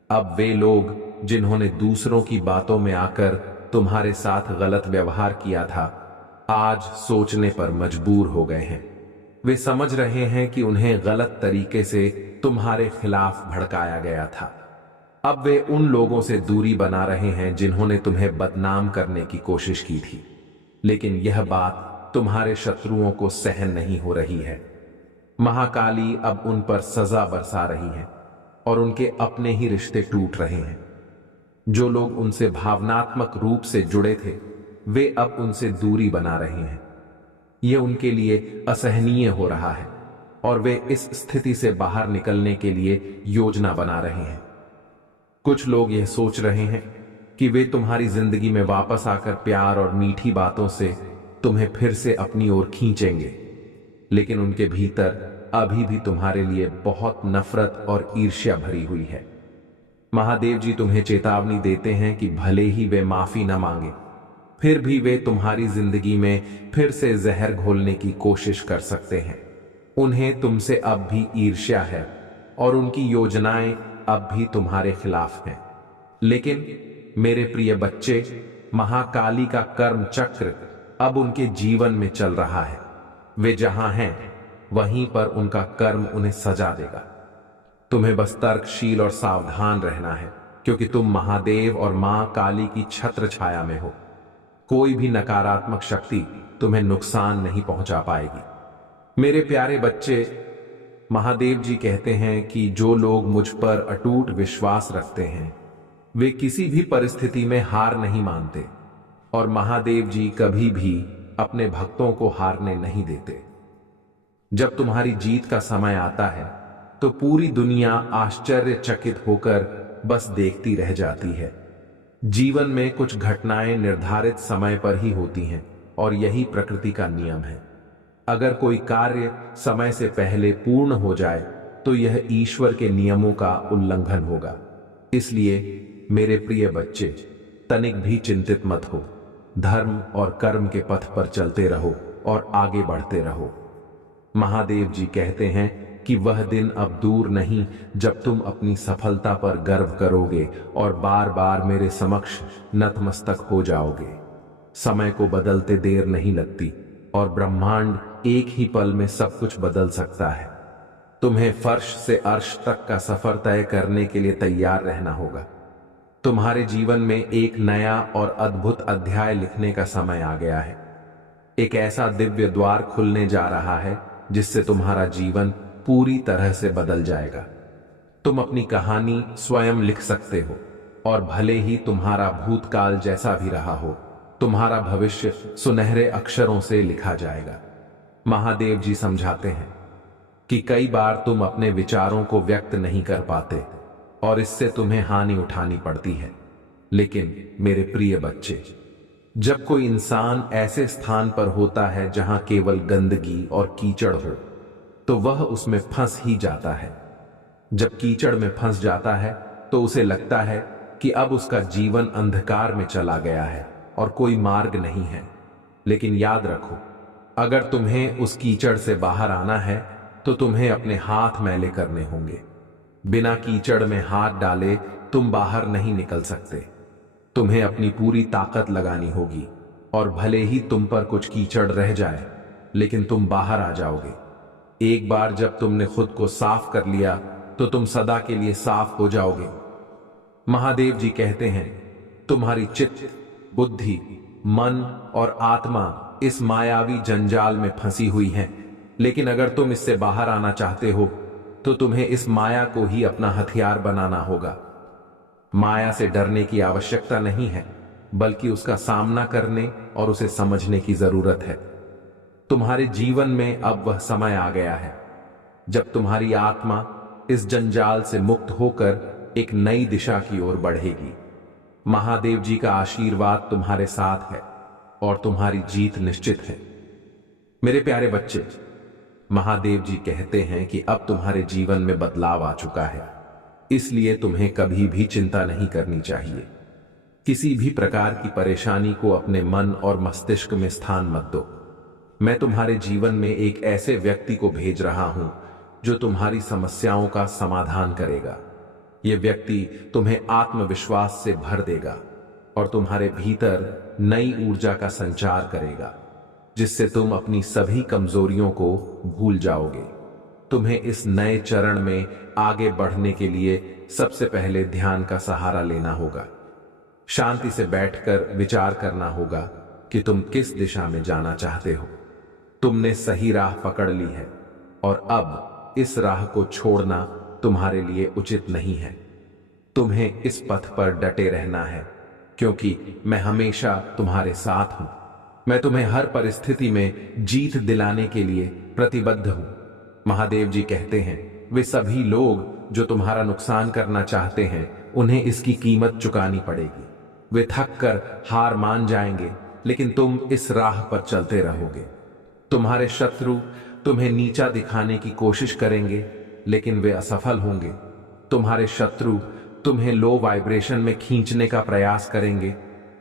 अब वे लोग जिन्होंने दूसरों की बातों में आकर तुम्हारे साथ गलत व्यवहार किया था, आज सोचने पर मजबूर हो गए हैं। वे समझ रहे हैं कि उन्हें गलत तरीके से तुम्हारे खिलाफ भड़काया गया था। अब वे उन लोगों से दूरी बना रहे हैं जिन्होंने तुम्हें बदनाम करने की कोशिश की थी, लेकिन यह बात तुम्हारे शत्रुओं को सहन नहीं हो रही है। महाकाली अब उन पर सजा बरसा रही है और उनके अपने ही रिश्ते टूट रहे हैं। जो लोग उनसे भावनात्मक रूप से जुड़े थे, वे अब उनसे दूरी बना रहे हैं। यह उनके लिए असहनीय हो रहा है और वे इस स्थिति से बाहर निकलने के लिए योजना बना रहे हैं। कुछ लोग यह सोच रहे हैं कि वे तुम्हारी जिंदगी में वापस आकर प्यार और मीठी बातों से तुम्हें फिर से अपनी ओर खींचेंगे, लेकिन उनके भीतर अभी भी तुम्हारे लिए बहुत नफरत और ईर्ष्या भरी हुई है। महादेव जी तुम्हें चेतावनी देते हैं कि भले ही वे माफी न मांगे, फिर भी वे तुम्हारी जिंदगी में फिर से जहर घोलने की कोशिश कर सकते हैं। उन्हें तुमसे अब भी ईर्ष्या है और उनकी योजनाएं अब भी तुम्हारे खिलाफ हैं। लेकिन मेरे प्रिय बच्चे, महाकाली का कर्म चक्र अब उनके जीवन में चल रहा है। वे जहां हैं वहीं पर उनका कर्म उन्हें सजा देगा। तुम्हें बस तर्कशील और सावधान रहना है, क्योंकि तुम महादेव और मां काली की छत्र छाया में हो। कोई भी नकारात्मक शक्ति तुम्हें नुकसान नहीं पहुंचा पाएगी। मेरे प्यारे बच्चे, महादेव जी कहते हैं कि जो लोग मुझ पर अटूट विश्वास रखते हैं, वे किसी भी परिस्थिति में हार नहीं मानते और महादेव जी कभी भी अपने भक्तों को हारने नहीं देते। जब तुम्हारी जीत का समय आता है तो पूरी दुनिया आश्चर्यचकित होकर बस देखती रह जाती है। जीवन में कुछ घटनाएं निर्धारित समय पर ही होती हैं और यही प्रकृति का नियम है। अगर कोई कार्य समय से पहले पूर्ण हो जाए तो यह ईश्वर के नियमों का उल्लंघन होगा। इसलिए मेरे प्रिय बच्चे, तनिक भी चिंतित मत हो। धर्म और कर्म के पथ पर चलते रहो और आगे बढ़ते रहो। महादेव जी कहते हैं कि वह दिन अब दूर नहीं जब तुम अपनी सफलता पर गर्व करोगे और बार बार मेरे समक्ष नतमस्तक हो जाओगे। समय को बदलते देर नहीं लगती और ब्रह्मांड एक ही पल में सब कुछ बदल सकता है। तुम्हें फर्श से अर्श तक का सफर तय करने के लिए तैयार रहना होगा। तुम्हारे जीवन में एक नया और अद्भुत अध्याय लिखने का समय आ गया है। एक ऐसा दिव्य द्वार खुलने जा रहा है जिससे तुम्हारा जीवन पूरी तरह से बदल जाएगा। तुम अपनी कहानी स्वयं लिख सकते हो और भले ही तुम्हारा भूतकाल जैसा भी रहा हो, तुम्हारा भविष्य सुनहरे अक्षरों से लिखा जाएगा। महादेव जी समझाते हैं कि कई बार तुम अपने विचारों को व्यक्त नहीं कर पाते और इससे तुम्हें हानि उठानी पड़ती है। लेकिन मेरे प्रिय बच्चे, जब कोई इंसान ऐसे स्थान पर होता है जहां केवल गंदगी और कीचड़ हो, तो वह उसमें फंस ही जाता है। जब कीचड़ में फंस जाता है तो उसे लगता है कि अब उसका जीवन अंधकार में चला गया है और कोई मार्ग नहीं है। लेकिन याद रखो, अगर तुम्हें उस कीचड़ से बाहर आना है तो तुम्हें अपने हाथ मैले करने होंगे। बिना कीचड़ में हाथ डाले तुम बाहर नहीं निकल सकते। तुम्हें अपनी पूरी ताकत लगानी होगी और भले ही तुम पर कुछ कीचड़ रह जाए, लेकिन तुम बाहर आ जाओगे। एक बार जब तुमने खुद को साफ कर लिया तो तुम सदा के लिए साफ हो जाओगे। महादेव जी कहते हैं, तुम्हारी चित्त, बुद्धि, मन और आत्मा इस मायावी जंजाल में फंसी हुई है, लेकिन अगर तुम इससे बाहर आना चाहते हो तो तुम्हें इस माया को ही अपना हथियार बनाना होगा। माया से डरने की आवश्यकता नहीं है, बल्कि उसका सामना करने और उसे समझने की जरूरत है। तुम्हारे जीवन में अब वह समय आ गया है जब तुम्हारी आत्मा इस जंजाल से मुक्त होकर एक नई दिशा की ओर बढ़ेगी। महादेव जी का आशीर्वाद तुम्हारे साथ है और तुम्हारी जीत निश्चित है। मेरे प्यारे बच्चे, महादेव जी कहते हैं कि अब तुम्हारे जीवन में बदलाव आ चुका है, इसलिए तुम्हें कभी भी चिंता नहीं करनी चाहिए। किसी भी प्रकार की परेशानी को अपने मन और मस्तिष्क में स्थान मत दो। मैं तुम्हारे जीवन में एक ऐसे व्यक्ति को भेज रहा हूं जो तुम्हारी समस्याओं का समाधान करेगा। यह व्यक्ति तुम्हें आत्मविश्वास से भर देगा और तुम्हारे भीतर नई ऊर्जा का संचार करेगा, जिससे तुम अपनी सभी कमजोरियों को भूल जाओगे। तुम्हें इस नए चरण में आगे बढ़ने के लिए सबसे पहले ध्यान का सहारा लेना होगा। शांति से बैठकर विचार करना होगा कि तुम किस दिशा में जाना चाहते हो। तुमने सही राह पकड़ ली है और अब इस राह को छोड़ना तुम्हारे लिए उचित नहीं है। तुम्हें इस पथ पर डटे रहना है, क्योंकि मैं हमेशा तुम्हारे साथ हूं। मैं तुम्हें हर परिस्थिति में जीत दिलाने के लिए प्रतिबद्ध हूं। महादेव जी कहते हैं, वे सभी लोग जो तुम्हारा नुकसान करना चाहते हैं, उन्हें इसकी कीमत चुकानी पड़ेगी। वे थक कर हार मान जाएंगे, लेकिन तुम इस राह पर चलते रहोगे। तुम्हारे शत्रु तुम्हें नीचा दिखाने की कोशिश करेंगे, लेकिन वे असफल होंगे। तुम्हारे शत्रु तुम्हें लो वाइब्रेशन में खींचने का प्रयास करेंगे,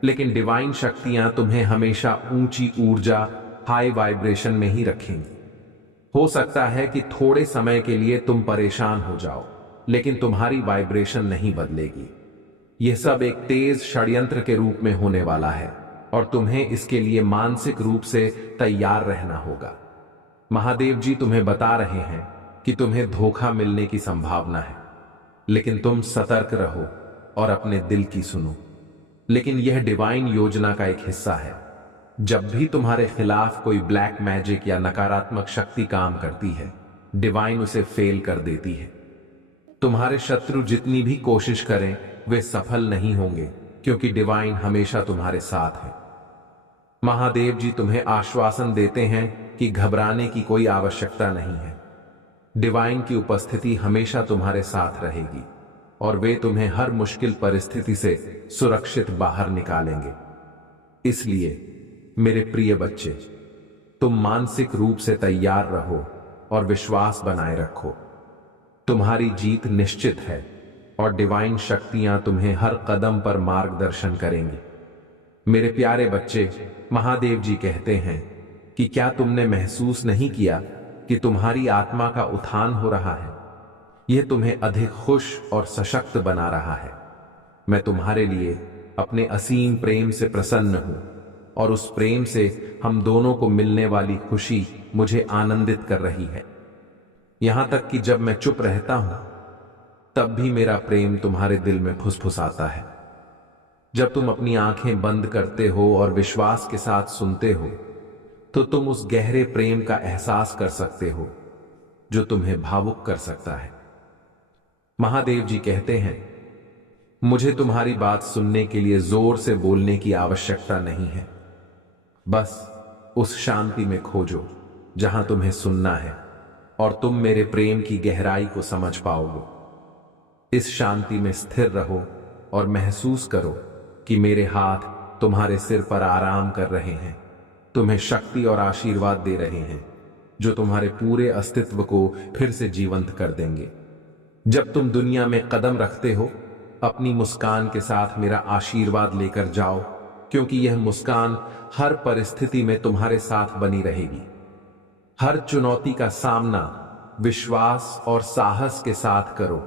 लेकिन डिवाइन शक्तियां तुम्हें हमेशा ऊंची ऊर्जा, हाई वाइब्रेशन में ही रखेंगी। हो सकता है कि थोड़े समय के लिए तुम परेशान हो जाओ, लेकिन तुम्हारी वाइब्रेशन नहीं बदलेगी। यह सब एक तेज षड्यंत्र के रूप में होने वाला है और तुम्हें इसके लिए मानसिक रूप से तैयार रहना होगा। महादेव जी तुम्हें बता रहे हैं कि तुम्हें धोखा मिलने की संभावना है, लेकिन तुम सतर्क रहो और अपने दिल की सुनो। लेकिन यह डिवाइन योजना का एक हिस्सा है। जब भी तुम्हारे खिलाफ कोई ब्लैक मैजिक या नकारात्मक शक्ति काम करती है, डिवाइन उसे फेल कर देती है। तुम्हारे शत्रु जितनी भी कोशिश करें, वे सफल नहीं होंगे, क्योंकि डिवाइन हमेशा तुम्हारे साथ है। महादेव जी तुम्हें आश्वासन देते हैं कि घबराने की कोई आवश्यकता नहीं है। डिवाइन की उपस्थिति हमेशा तुम्हारे साथ रहेगी और वे तुम्हें हर मुश्किल परिस्थिति से सुरक्षित बाहर निकालेंगे। इसलिए मेरे प्रिय बच्चे, तुम मानसिक रूप से तैयार रहो और विश्वास बनाए रखो। तुम्हारी जीत निश्चित है और डिवाइन शक्तियां तुम्हें हर कदम पर मार्गदर्शन करेंगी। मेरे प्यारे बच्चे, महादेव जी कहते हैं कि क्या तुमने महसूस नहीं किया कि तुम्हारी आत्मा का उत्थान हो रहा है? यह तुम्हें अधिक खुश और सशक्त बना रहा है। मैं तुम्हारे लिए अपने असीम प्रेम से प्रसन्न हूं और उस प्रेम से हम दोनों को मिलने वाली खुशी मुझे आनंदित कर रही है। यहां तक कि जब मैं चुप रहता हूं, तब भी मेरा प्रेम तुम्हारे दिल में फुसफुसाता है। जब तुम अपनी आंखें बंद करते हो और विश्वास के साथ सुनते हो, तो तुम उस गहरे प्रेम का एहसास कर सकते हो जो तुम्हें भावुक कर सकता है। महादेव जी कहते हैं, मुझे तुम्हारी बात सुनने के लिए जोर से बोलने की आवश्यकता नहीं है। बस उस शांति में खोजो जहां तुम्हें सुनना है और तुम मेरे प्रेम की गहराई को समझ पाओगे। इस शांति में स्थिर रहो और महसूस करो कि मेरे हाथ तुम्हारे सिर पर आराम कर रहे हैं, तुम्हें शक्ति और आशीर्वाद दे रहे हैं जो तुम्हारे पूरे अस्तित्व को फिर से जीवंत कर देंगे। जब तुम दुनिया में कदम रखते हो, अपनी मुस्कान के साथ मेरा आशीर्वाद लेकर जाओ, क्योंकि यह मुस्कान हर परिस्थिति में तुम्हारे साथ बनी रहेगी। हर चुनौती का सामना विश्वास और साहस के साथ करो,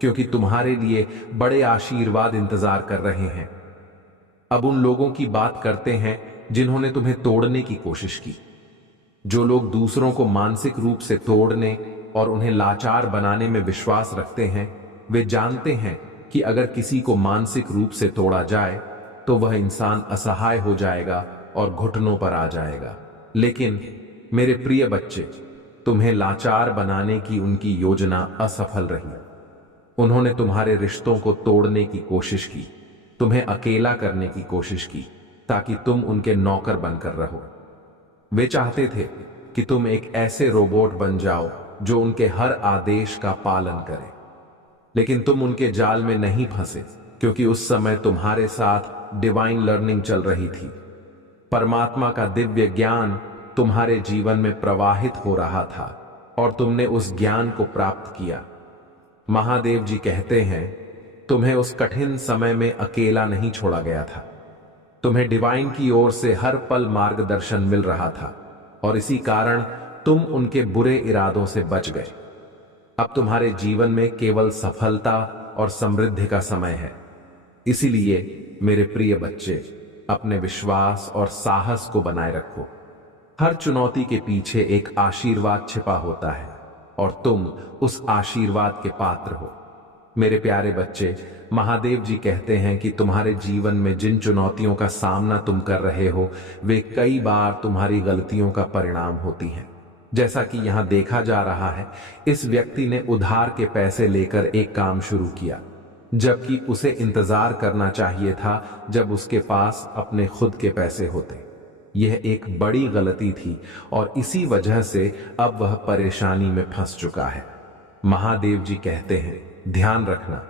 क्योंकि तुम्हारे लिए बड़े आशीर्वाद इंतजार कर रहे हैं। अब उन लोगों की बात करते हैं जिन्होंने तुम्हें तोड़ने की कोशिश की। जो लोग दूसरों को मानसिक रूप से तोड़ने और उन्हें लाचार बनाने में विश्वास रखते हैं, वे जानते हैं कि अगर किसी को मानसिक रूप से तोड़ा जाए तो वह इंसान असहाय हो जाएगा और घुटनों पर आ जाएगा। लेकिन मेरे प्रिय बच्चे, तुम्हें लाचार बनाने की उनकी योजना असफल रही। उन्होंने तुम्हारे रिश्तों को तोड़ने की कोशिश की, तुम्हें अकेला करने की कोशिश की, ताकि तुम उनके नौकर बनकर रहो। वे चाहते थे कि तुम एक ऐसे रोबोट बन जाओ जो उनके हर आदेश का पालन करे। लेकिन तुम उनके जाल में नहीं फंसे, क्योंकि उस समय तुम्हारे साथ डिवाइन लर्निंग चल रही थी। परमात्मा का दिव्य ज्ञान तुम्हारे जीवन में प्रवाहित हो रहा था और तुमने उस ज्ञान को प्राप्त किया। महादेव जी कहते हैं, तुम्हें उस कठिन समय में अकेला नहीं छोड़ा गया था। तुम्हें डिवाइन की ओर से हर पल मार्गदर्शन मिल रहा था और इसी कारण तुम उनके बुरे इरादों से बच गए। अब तुम्हारे जीवन में केवल सफलता और समृद्धि का समय है। इसीलिए मेरे प्रिय बच्चे, अपने विश्वास और साहस को बनाए रखो। हर चुनौती के पीछे एक आशीर्वाद छिपा होता है और तुम उस आशीर्वाद के पात्र हो। मेरे प्यारे बच्चे, महादेव जी कहते हैं कि तुम्हारे जीवन में जिन चुनौतियों का सामना तुम कर रहे हो, वे कई बार तुम्हारी गलतियों का परिणाम होती हैं। जैसा कि यहां देखा जा रहा है, इस व्यक्ति ने उधार के पैसे लेकर एक काम शुरू किया, जबकि उसे इंतजार करना चाहिए था जब उसके पास अपने खुद के पैसे होते। यह एक बड़ी गलती थी और इसी वजह से अब वह परेशानी में फंस चुका है। महादेव जी कहते हैं, ध्यान रखना,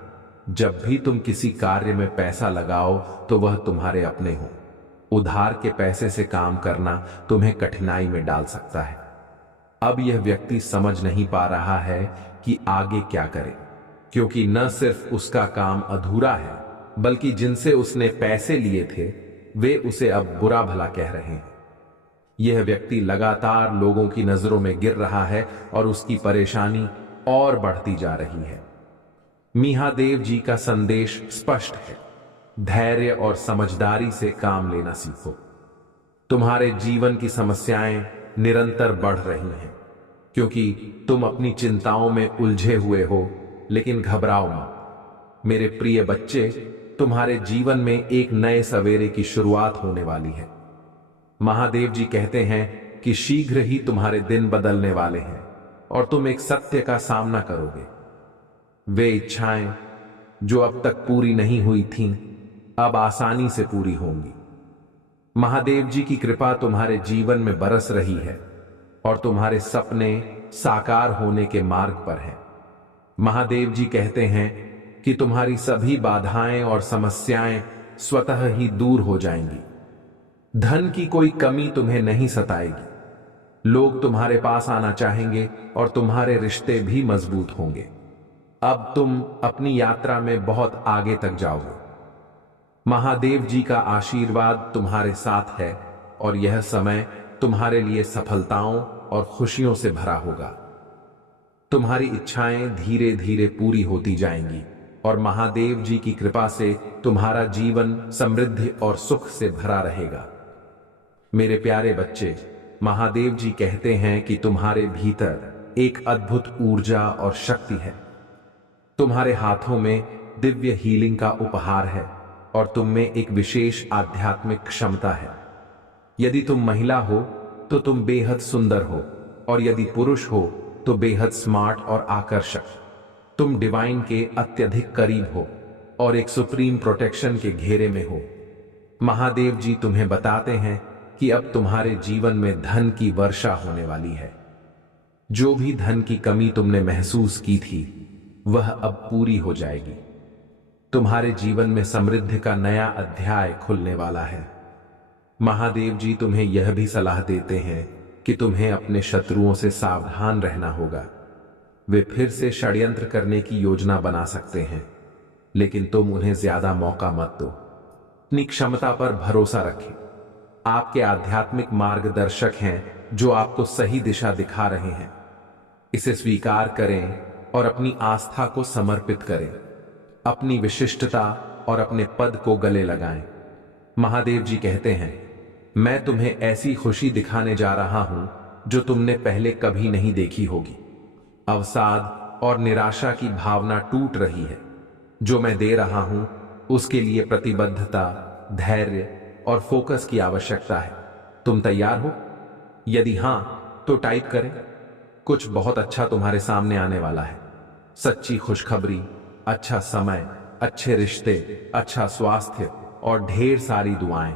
जब भी तुम किसी कार्य में पैसा लगाओ तो वह तुम्हारे अपने हो। उधार के पैसे से काम करना तुम्हें कठिनाई में डाल सकता है। अब यह व्यक्ति समझ नहीं पा रहा है कि आगे क्या करे, क्योंकि न सिर्फ उसका काम अधूरा है, बल्कि जिनसे उसने पैसे लिए थे वे उसे अब बुरा भला कह रहे हैं। यह व्यक्ति लगातार लोगों की नजरों में गिर रहा है और उसकी परेशानी और बढ़ती जा रही है। महादेव जी का संदेश स्पष्ट है, धैर्य और समझदारी से काम लेना सीखो। तुम्हारे जीवन की समस्याएं निरंतर बढ़ रही हैं, क्योंकि तुम अपनी चिंताओं में उलझे हुए हो। लेकिन घबराओ मत मेरे प्रिय बच्चे, तुम्हारे जीवन में एक नए सवेरे की शुरुआत होने वाली है। महादेव जी कहते हैं कि शीघ्र ही तुम्हारे दिन बदलने वाले हैं और तुम एक सत्य का सामना करोगे। वे इच्छाएं जो अब तक पूरी नहीं हुई थीं, अब आसानी से पूरी होंगी। महादेव जी की कृपा तुम्हारे जीवन में बरस रही है और तुम्हारे सपने साकार होने के मार्ग पर हैं। महादेव जी कहते हैं कि तुम्हारी सभी बाधाएं और समस्याएं स्वतः ही दूर हो जाएंगी। धन की कोई कमी तुम्हें नहीं सताएगी। लोग तुम्हारे पास आना चाहेंगे और तुम्हारे रिश्ते भी मजबूत होंगे। अब तुम अपनी यात्रा में बहुत आगे तक जाओगे। महादेव जी का आशीर्वाद तुम्हारे साथ है और यह समय तुम्हारे लिए सफलताओं और खुशियों से भरा होगा। तुम्हारी इच्छाएं धीरे धीरे पूरी होती जाएंगी और महादेव जी की कृपा से तुम्हारा जीवन समृद्धि और सुख से भरा रहेगा। मेरे प्यारे बच्चे, महादेव जी कहते हैं कि तुम्हारे भीतर एक अद्भुत ऊर्जा और शक्ति है। तुम्हारे हाथों में दिव्य हीलिंग का उपहार है और तुम में एक विशेष आध्यात्मिक क्षमता है। यदि तुम महिला हो तो तुम बेहद सुंदर हो और यदि पुरुष हो तो बेहद स्मार्ट और आकर्षक। तुम डिवाइन के अत्यधिक करीब हो और एक सुप्रीम प्रोटेक्शन के घेरे में हो। महादेव जी तुम्हें बताते हैं कि अब तुम्हारे जीवन में धन की वर्षा होने वाली है। जो भी धन की कमी तुमने महसूस की थी, वह अब पूरी हो जाएगी। तुम्हारे जीवन में समृद्धि का नया अध्याय खुलने वाला है। महादेव जी तुम्हें यह भी सलाह देते हैं कि तुम्हें अपने शत्रुओं से सावधान रहना होगा। वे फिर से षड्यंत्र करने की योजना बना सकते हैं, लेकिन तुम उन्हें ज्यादा मौका मत दो। अपनी क्षमता पर भरोसा रखें। आपके आध्यात्मिक मार्गदर्शक हैं जो आपको सही दिशा दिखा रहे हैं। इसे स्वीकार करें और अपनी आस्था को समर्पित करें। अपनी विशिष्टता और अपने पद को गले लगाएं। महादेव जी कहते हैं, मैं तुम्हें ऐसी खुशी दिखाने जा रहा हूं जो तुमने पहले कभी नहीं देखी होगी। अवसाद और निराशा की भावना टूट रही है। जो मैं दे रहा हूं उसके लिए प्रतिबद्धता, धैर्य और फोकस की आवश्यकता है। तुम तैयार हो? यदि हां तो टाइप करें। कुछ बहुत अच्छा तुम्हारे सामने आने वाला है। सच्ची खुशखबरी, अच्छा समय, अच्छे रिश्ते, अच्छा स्वास्थ्य और ढेर सारी दुआएं।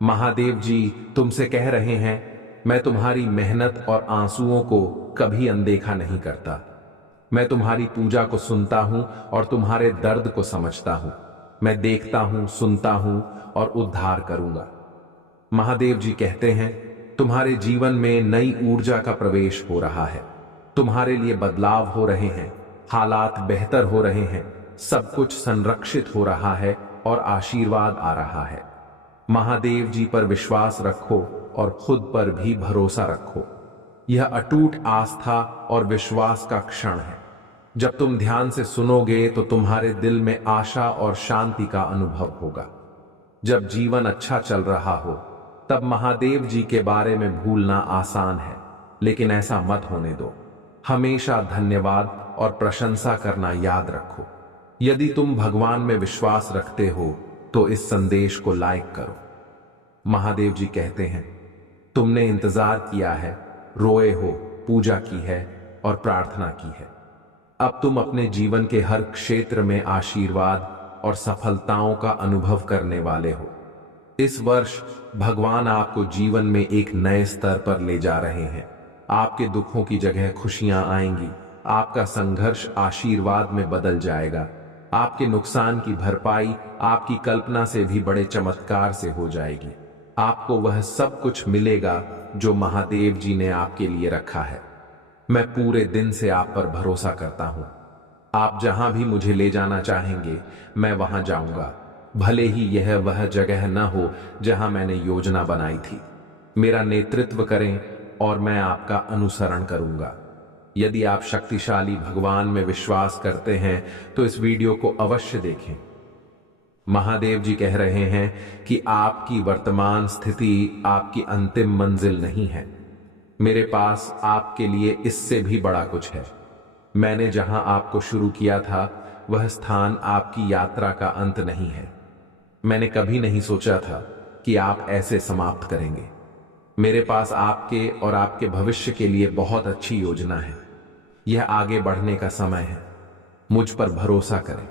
महादेव जी तुमसे कह रहे हैं, मैं तुम्हारी मेहनत और आंसुओं को कभी अनदेखा नहीं करता। मैं तुम्हारी पूजा को सुनता हूं और तुम्हारे दर्द को समझता हूं। मैं देखता हूं, सुनता हूं और उद्धार करूंगा। महादेव जी कहते हैं, तुम्हारे जीवन में नई ऊर्जा का प्रवेश हो रहा है। तुम्हारे लिए बदलाव हो रहे हैं, हालात बेहतर हो रहे हैं, सब कुछ संरक्षित हो रहा है और आशीर्वाद आ रहा है। महादेव जी पर विश्वास रखो और खुद पर भी भरोसा रखो। यह अटूट आस्था और विश्वास का क्षण है। जब तुम ध्यान से सुनोगे तो तुम्हारे दिल में आशा और शांति का अनुभव होगा। जब जीवन अच्छा चल रहा हो तब महादेव जी के बारे में भूलना आसान है, लेकिन ऐसा मत होने दो। हमेशा धन्यवाद और प्रशंसा करना याद रखो। यदि तुम भगवान में विश्वास रखते हो तो इस संदेश को लाइक करो। महादेव जी कहते हैं, तुमने इंतजार किया है, रोए हो, पूजा की है और प्रार्थना की है। अब तुम अपने जीवन के हर क्षेत्र में आशीर्वाद और सफलताओं का अनुभव करने वाले हो। इस वर्ष भगवान आपको जीवन में एक नए स्तर पर ले जा रहे हैं। आपके दुखों की जगह खुशियां आएंगी। आपका संघर्ष आशीर्वाद में बदल जाएगा। आपके नुकसान की भरपाई आपकी कल्पना से भी बड़े चमत्कार से हो जाएगी। आपको वह सब कुछ मिलेगा जो महादेव जी ने आपके लिए रखा है। मैं पूरे दिन से आप पर भरोसा करता हूं। आप जहां भी मुझे ले जाना चाहेंगे मैं वहां जाऊंगा, भले ही यह वह जगह न हो जहां मैंने योजना बनाई थी। मेरा नेतृत्व करें और मैं आपका अनुसरण करूंगा। यदि आप शक्तिशाली भगवान में विश्वास करते हैं तो इस वीडियो को अवश्य देखें। महादेव जी कह रहे हैं कि आपकी वर्तमान स्थिति आपकी अंतिम मंजिल नहीं है। मेरे पास आपके लिए इससे भी बड़ा कुछ है। मैंने जहां आपको शुरू किया था वह स्थान आपकी यात्रा का अंत नहीं है। मैंने कभी नहीं सोचा था कि आप ऐसे समाप्त करेंगे। मेरे पास आपके और आपके भविष्य के लिए बहुत अच्छी योजना है। यह आगे बढ़ने का समय है। मुझ पर भरोसा करें।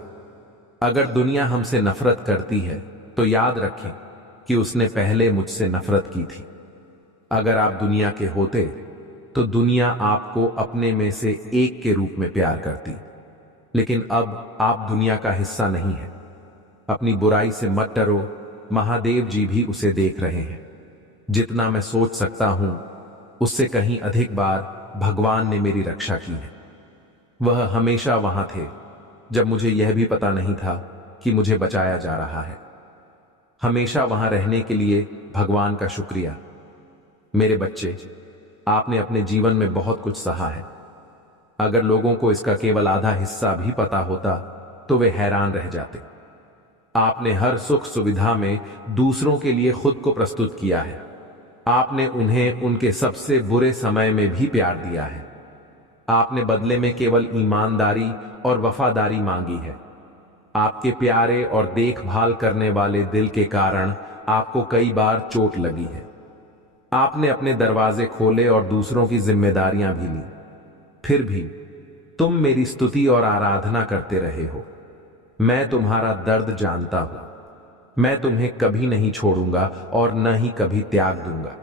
अगर दुनिया हमसे नफरत करती है तो याद रखें कि उसने पहले मुझसे नफरत की थी। अगर आप दुनिया के होते तो दुनिया आपको अपने में से एक के रूप में प्यार करती, लेकिन अब आप दुनिया का हिस्सा नहीं है। अपनी बुराई से मत डरो, महादेव जी भी उसे देख रहे हैं। जितना मैं सोच सकता हूं उससे कहीं अधिक बार भगवान ने मेरी रक्षा की है। वह हमेशा वहां थे जब मुझे यह भी पता नहीं था कि मुझे बचाया जा रहा है। हमेशा वहां रहने के लिए भगवान का शुक्रिया। मेरे बच्चे, आपने अपने जीवन में बहुत कुछ सहा है। अगर लोगों को इसका केवल आधा हिस्सा भी पता होता तो वे हैरान रह जाते। आपने हर सुख सुविधा में दूसरों के लिए खुद को प्रस्तुत किया है। आपने उन्हें उनके सबसे बुरे समय में भी प्यार दिया है। आपने बदले में केवल ईमानदारी और वफादारी मांगी है। आपके प्यारे और देखभाल करने वाले दिल के कारण आपको कई बार चोट लगी है। आपने अपने दरवाजे खोले और दूसरों की जिम्मेदारियां भी ली। फिर भी तुम मेरी स्तुति और आराधना करते रहे हो। मैं तुम्हारा दर्द जानता हूं। मैं तुम्हें कभी नहीं छोड़ूंगा और न ही कभी त्याग दूंगा।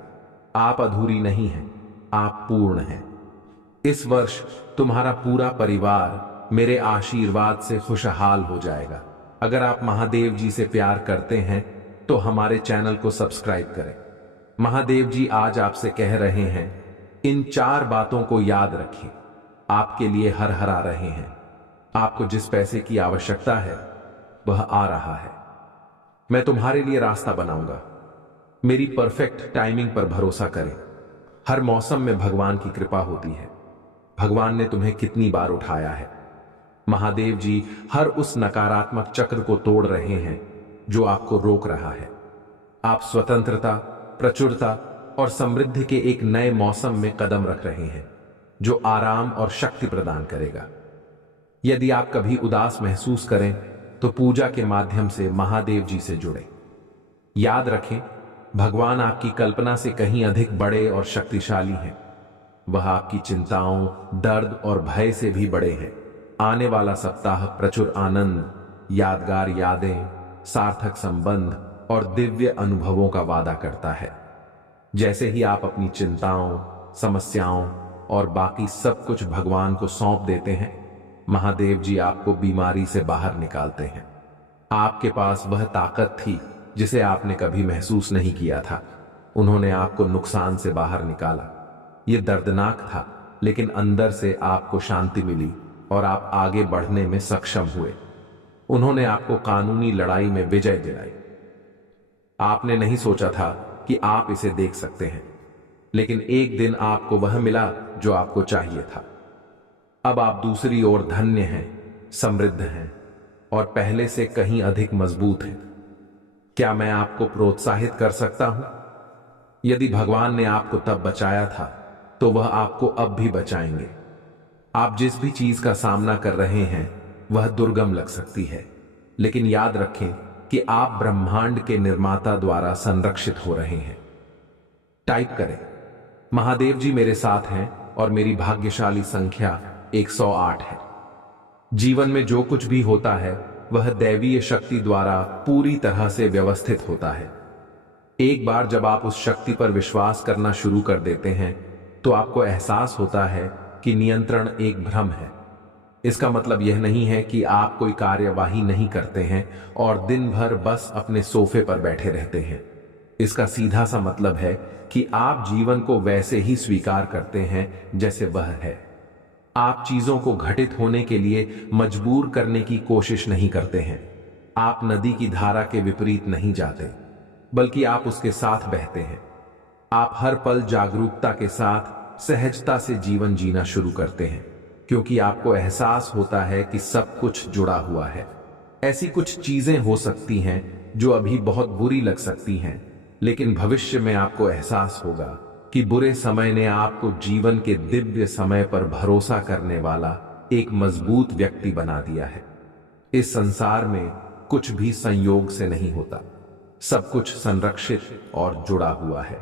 आप अधूरी नहीं हैं, आप पूर्ण हैं। इस वर्ष तुम्हारा पूरा परिवार मेरे आशीर्वाद से खुशहाल हो जाएगा। अगर आप महादेव जी से प्यार करते हैं तो हमारे चैनल को सब्सक्राइब करें। महादेव जी आज आपसे कह रहे हैं, इन 4 बातों को याद रखिए। आपके लिए हर हरा रहे हैं। आपको जिस पैसे की आवश्यकता है वह आ रहा है। मैं तुम्हारे लिए रास्ता बनाऊंगा। मेरी परफेक्ट टाइमिंग पर भरोसा करें। हर मौसम में भगवान की कृपा होती है। भगवान ने तुम्हें कितनी बार उठाया है। महादेव जी हर उस नकारात्मक चक्र को तोड़ रहे हैं जो आपको रोक रहा है। आप स्वतंत्रता, प्रचुरता और समृद्धि के एक नए मौसम में कदम रख रहे हैं जो आराम और शक्ति प्रदान करेगा। यदि आप कभी उदास महसूस करें तो पूजा के माध्यम से महादेव जी से जुड़ें। याद रखें, भगवान आपकी कल्पना से कहीं अधिक बड़े और शक्तिशाली हैं। वह आपकी चिंताओं, दर्द और भय से भी बड़े हैं। आने वाला सप्ताह प्रचुर आनंद, यादगार यादें, सार्थक संबंध और दिव्य अनुभवों का वादा करता है। जैसे ही आप अपनी चिंताओं, समस्याओं और बाकी सब कुछ भगवान को सौंप देते हैं, महादेव जी आपको बीमारी से बाहर निकालते हैं। आपके पास वह ताकत थी जिसे आपने कभी महसूस नहीं किया था। उन्होंने आपको नुकसान से बाहर निकाला। यह दर्दनाक था, लेकिन अंदर से आपको शांति मिली और आप आगे बढ़ने में सक्षम हुए। उन्होंने आपको कानूनी लड़ाई में विजय दिलाई। आपने नहीं सोचा था कि आप इसे देख सकते हैं, लेकिन एक दिन आपको वह मिला जो आपको चाहिए था। अब आप दूसरी ओर धन्य हैं, समृद्ध हैं और पहले से कहीं अधिक मजबूत हैं। क्या मैं आपको प्रोत्साहित कर सकता हूं? यदि भगवान ने आपको तब बचाया था, तो वह आपको अब भी बचाएंगे। आप जिस भी चीज का सामना कर रहे हैं वह दुर्गम लग सकती है, लेकिन याद रखें कि आप ब्रह्मांड के निर्माता द्वारा संरक्षित हो रहे हैं। टाइप करें, महादेव जी मेरे साथ हैं और मेरी भाग्यशाली संख्या 108 है। जीवन में जो कुछ भी होता है वह दैवीय शक्ति द्वारा पूरी तरह से व्यवस्थित होता है। एक बार जब आप उस शक्ति पर विश्वास करना शुरू कर देते हैं तो आपको एहसास होता है कि नियंत्रण एक भ्रम है। इसका मतलब यह नहीं है कि आप कोई कार्यवाही नहीं करते हैं और दिन भर बस अपने सोफे पर बैठे रहते हैं। इसका सीधा सा मतलब है कि आप जीवन को वैसे ही स्वीकार करते हैं जैसे वह है। आप चीजों को घटित होने के लिए मजबूर करने की कोशिश नहीं करते हैं। आप नदी की धारा के विपरीत नहीं जाते, बल्कि आप उसके साथ बहते हैं। आप हर पल जागरूकता के साथ सहजता से जीवन जीना शुरू करते हैं, क्योंकि आपको एहसास होता है कि सब कुछ जुड़ा हुआ है। ऐसी कुछ चीजें हो सकती हैं जो अभी बहुत बुरी लग सकती हैं, लेकिन भविष्य में आपको एहसास होगा कि बुरे समय ने आपको जीवन के दिव्य समय पर भरोसा करने वाला एक मजबूत व्यक्ति बना दिया है। इस संसार में कुछ भी संयोग से नहीं होता, सब कुछ संरक्षित और जुड़ा हुआ है।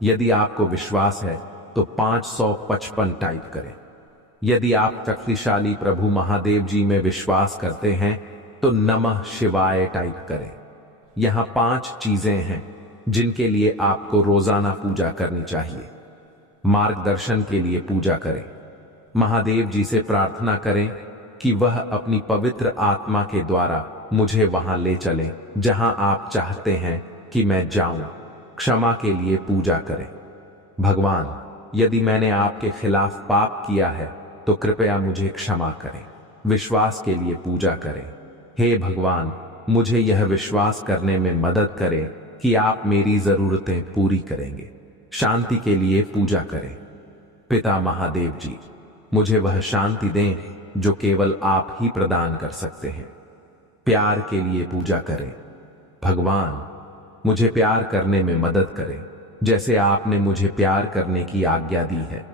यदि आपको विश्वास है तो 555 टाइप करें। यदि आप शक्तिशाली प्रभु महादेव जी में विश्वास करते हैं तो नमः शिवाय टाइप करें। यहां 5 चीजें हैं जिनके लिए आपको रोजाना पूजा करनी चाहिए। मार्गदर्शन के लिए पूजा करें। महादेव जी से प्रार्थना करें कि वह अपनी पवित्र आत्मा के द्वारा मुझे वहां ले चलें जहां आप चाहते हैं कि मैं जाऊं। क्षमा के लिए पूजा करें। भगवान, यदि मैंने आपके खिलाफ पाप किया है तो कृपया मुझे क्षमा करें। विश्वास के लिए पूजा करें। हे भगवान, मुझे यह विश्वास करने में मदद करें कि आप मेरी जरूरतें पूरी करेंगे। शांति के लिए पूजा करें। पिता महादेव जी, मुझे वह शांति दें जो केवल आप ही प्रदान कर सकते हैं। प्यार के लिए पूजा करें। भगवान, मुझे प्यार करने में मदद करें जैसे आपने मुझे प्यार करने की आज्ञा दी है।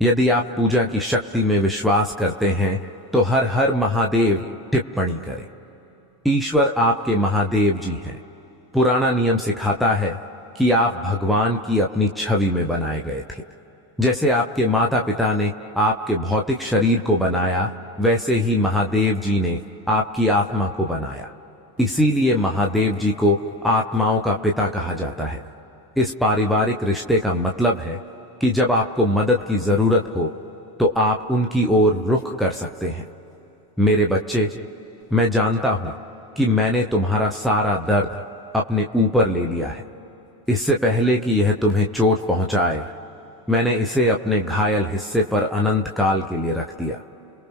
यदि आप पूजा की शक्ति में विश्वास करते हैं तो हर हर महादेव टिप्पणी करें। ईश्वर आपके महादेव जी हैं। पुराना नियम सिखाता है कि आप भगवान की अपनी छवि में बनाए गए थे। जैसे आपके माता पिता ने आपके भौतिक शरीर को बनाया, वैसे ही महादेव जी ने आपकी आत्मा को बनाया। इसीलिए महादेव जी को आत्माओं का पिता कहा जाता है। इस पारिवारिक रिश्ते का मतलब है कि जब आपको मदद की जरूरत हो तो आप उनकी ओर रुख कर सकते हैं। मेरे बच्चे, मैं जानता हूं कि मैंने तुम्हारा सारा दर्द अपने ऊपर ले लिया है। इससे पहले कि यह तुम्हें चोट पहुंचाए, मैंने इसे अपने घायल हिस्से पर अनंत काल के लिए रख दिया।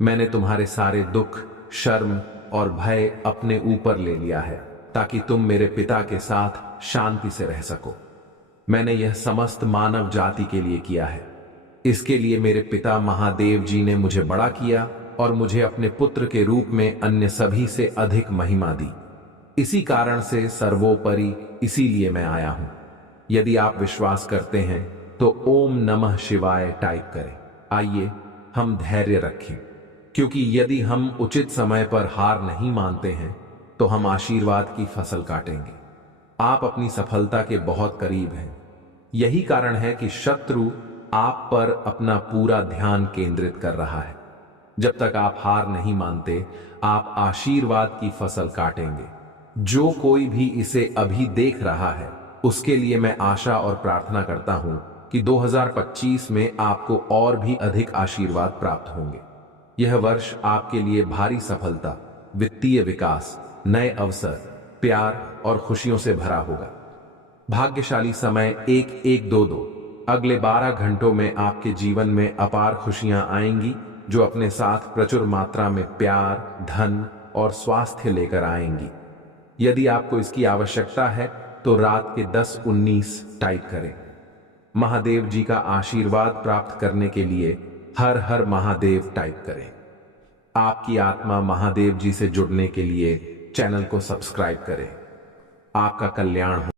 मैंने तुम्हारे सारे दुख, शर्म और भय अपने ऊपर ले लिया है ताकि तुम मेरे पिता के साथ शांति से रह सको। मैंने यह समस्त मानव जाति के लिए किया है। इसके लिए मेरे पिता महादेव जी ने मुझे बड़ा किया और मुझे अपने पुत्र के रूप में अन्य सभी से अधिक महिमा दी। इसी कारण से सर्वोपरि इसीलिए मैं आया हूं। यदि आप विश्वास करते हैं तो ओम नमः शिवाय टाइप करें। आइए हम धैर्य रखें, क्योंकि यदि हम उचित समय पर हार नहीं मानते हैं तो हम आशीर्वाद की फसल काटेंगे। आप अपनी सफलता के बहुत करीब हैं। यही कारण है कि शत्रु आप पर अपना पूरा ध्यान केंद्रित कर रहा है। जब तक आप हार नहीं मानते, आप आशीर्वाद की फसल काटेंगे। जो कोई भी इसे अभी देख रहा है, उसके लिए मैं आशा और प्रार्थना करता हूं कि 2025 में आपको और भी अधिक आशीर्वाद प्राप्त होंगे। यह वर्ष आपके लिए भारी सफलता, वित्तीय विकास, नए अवसर, प्यार और खुशियों से भरा होगा। भाग्यशाली समय 1122। अगले 12 घंटों में आपके जीवन में अपार खुशियां आएंगी, जो अपने साथ प्रचुर मात्रा में प्यार, धन और स्वास्थ्य लेकर आएंगी। यदि आपको इसकी आवश्यकता है तो रात के 10:19 टाइप करें। महादेव जी का आशीर्वाद प्राप्त करने के लिए हर हर महादेव टाइप करें। आपकी आत्मा महादेव जी से जुड़ने के लिए चैनल को सब्सक्राइब करें। आपका कल्याण हो।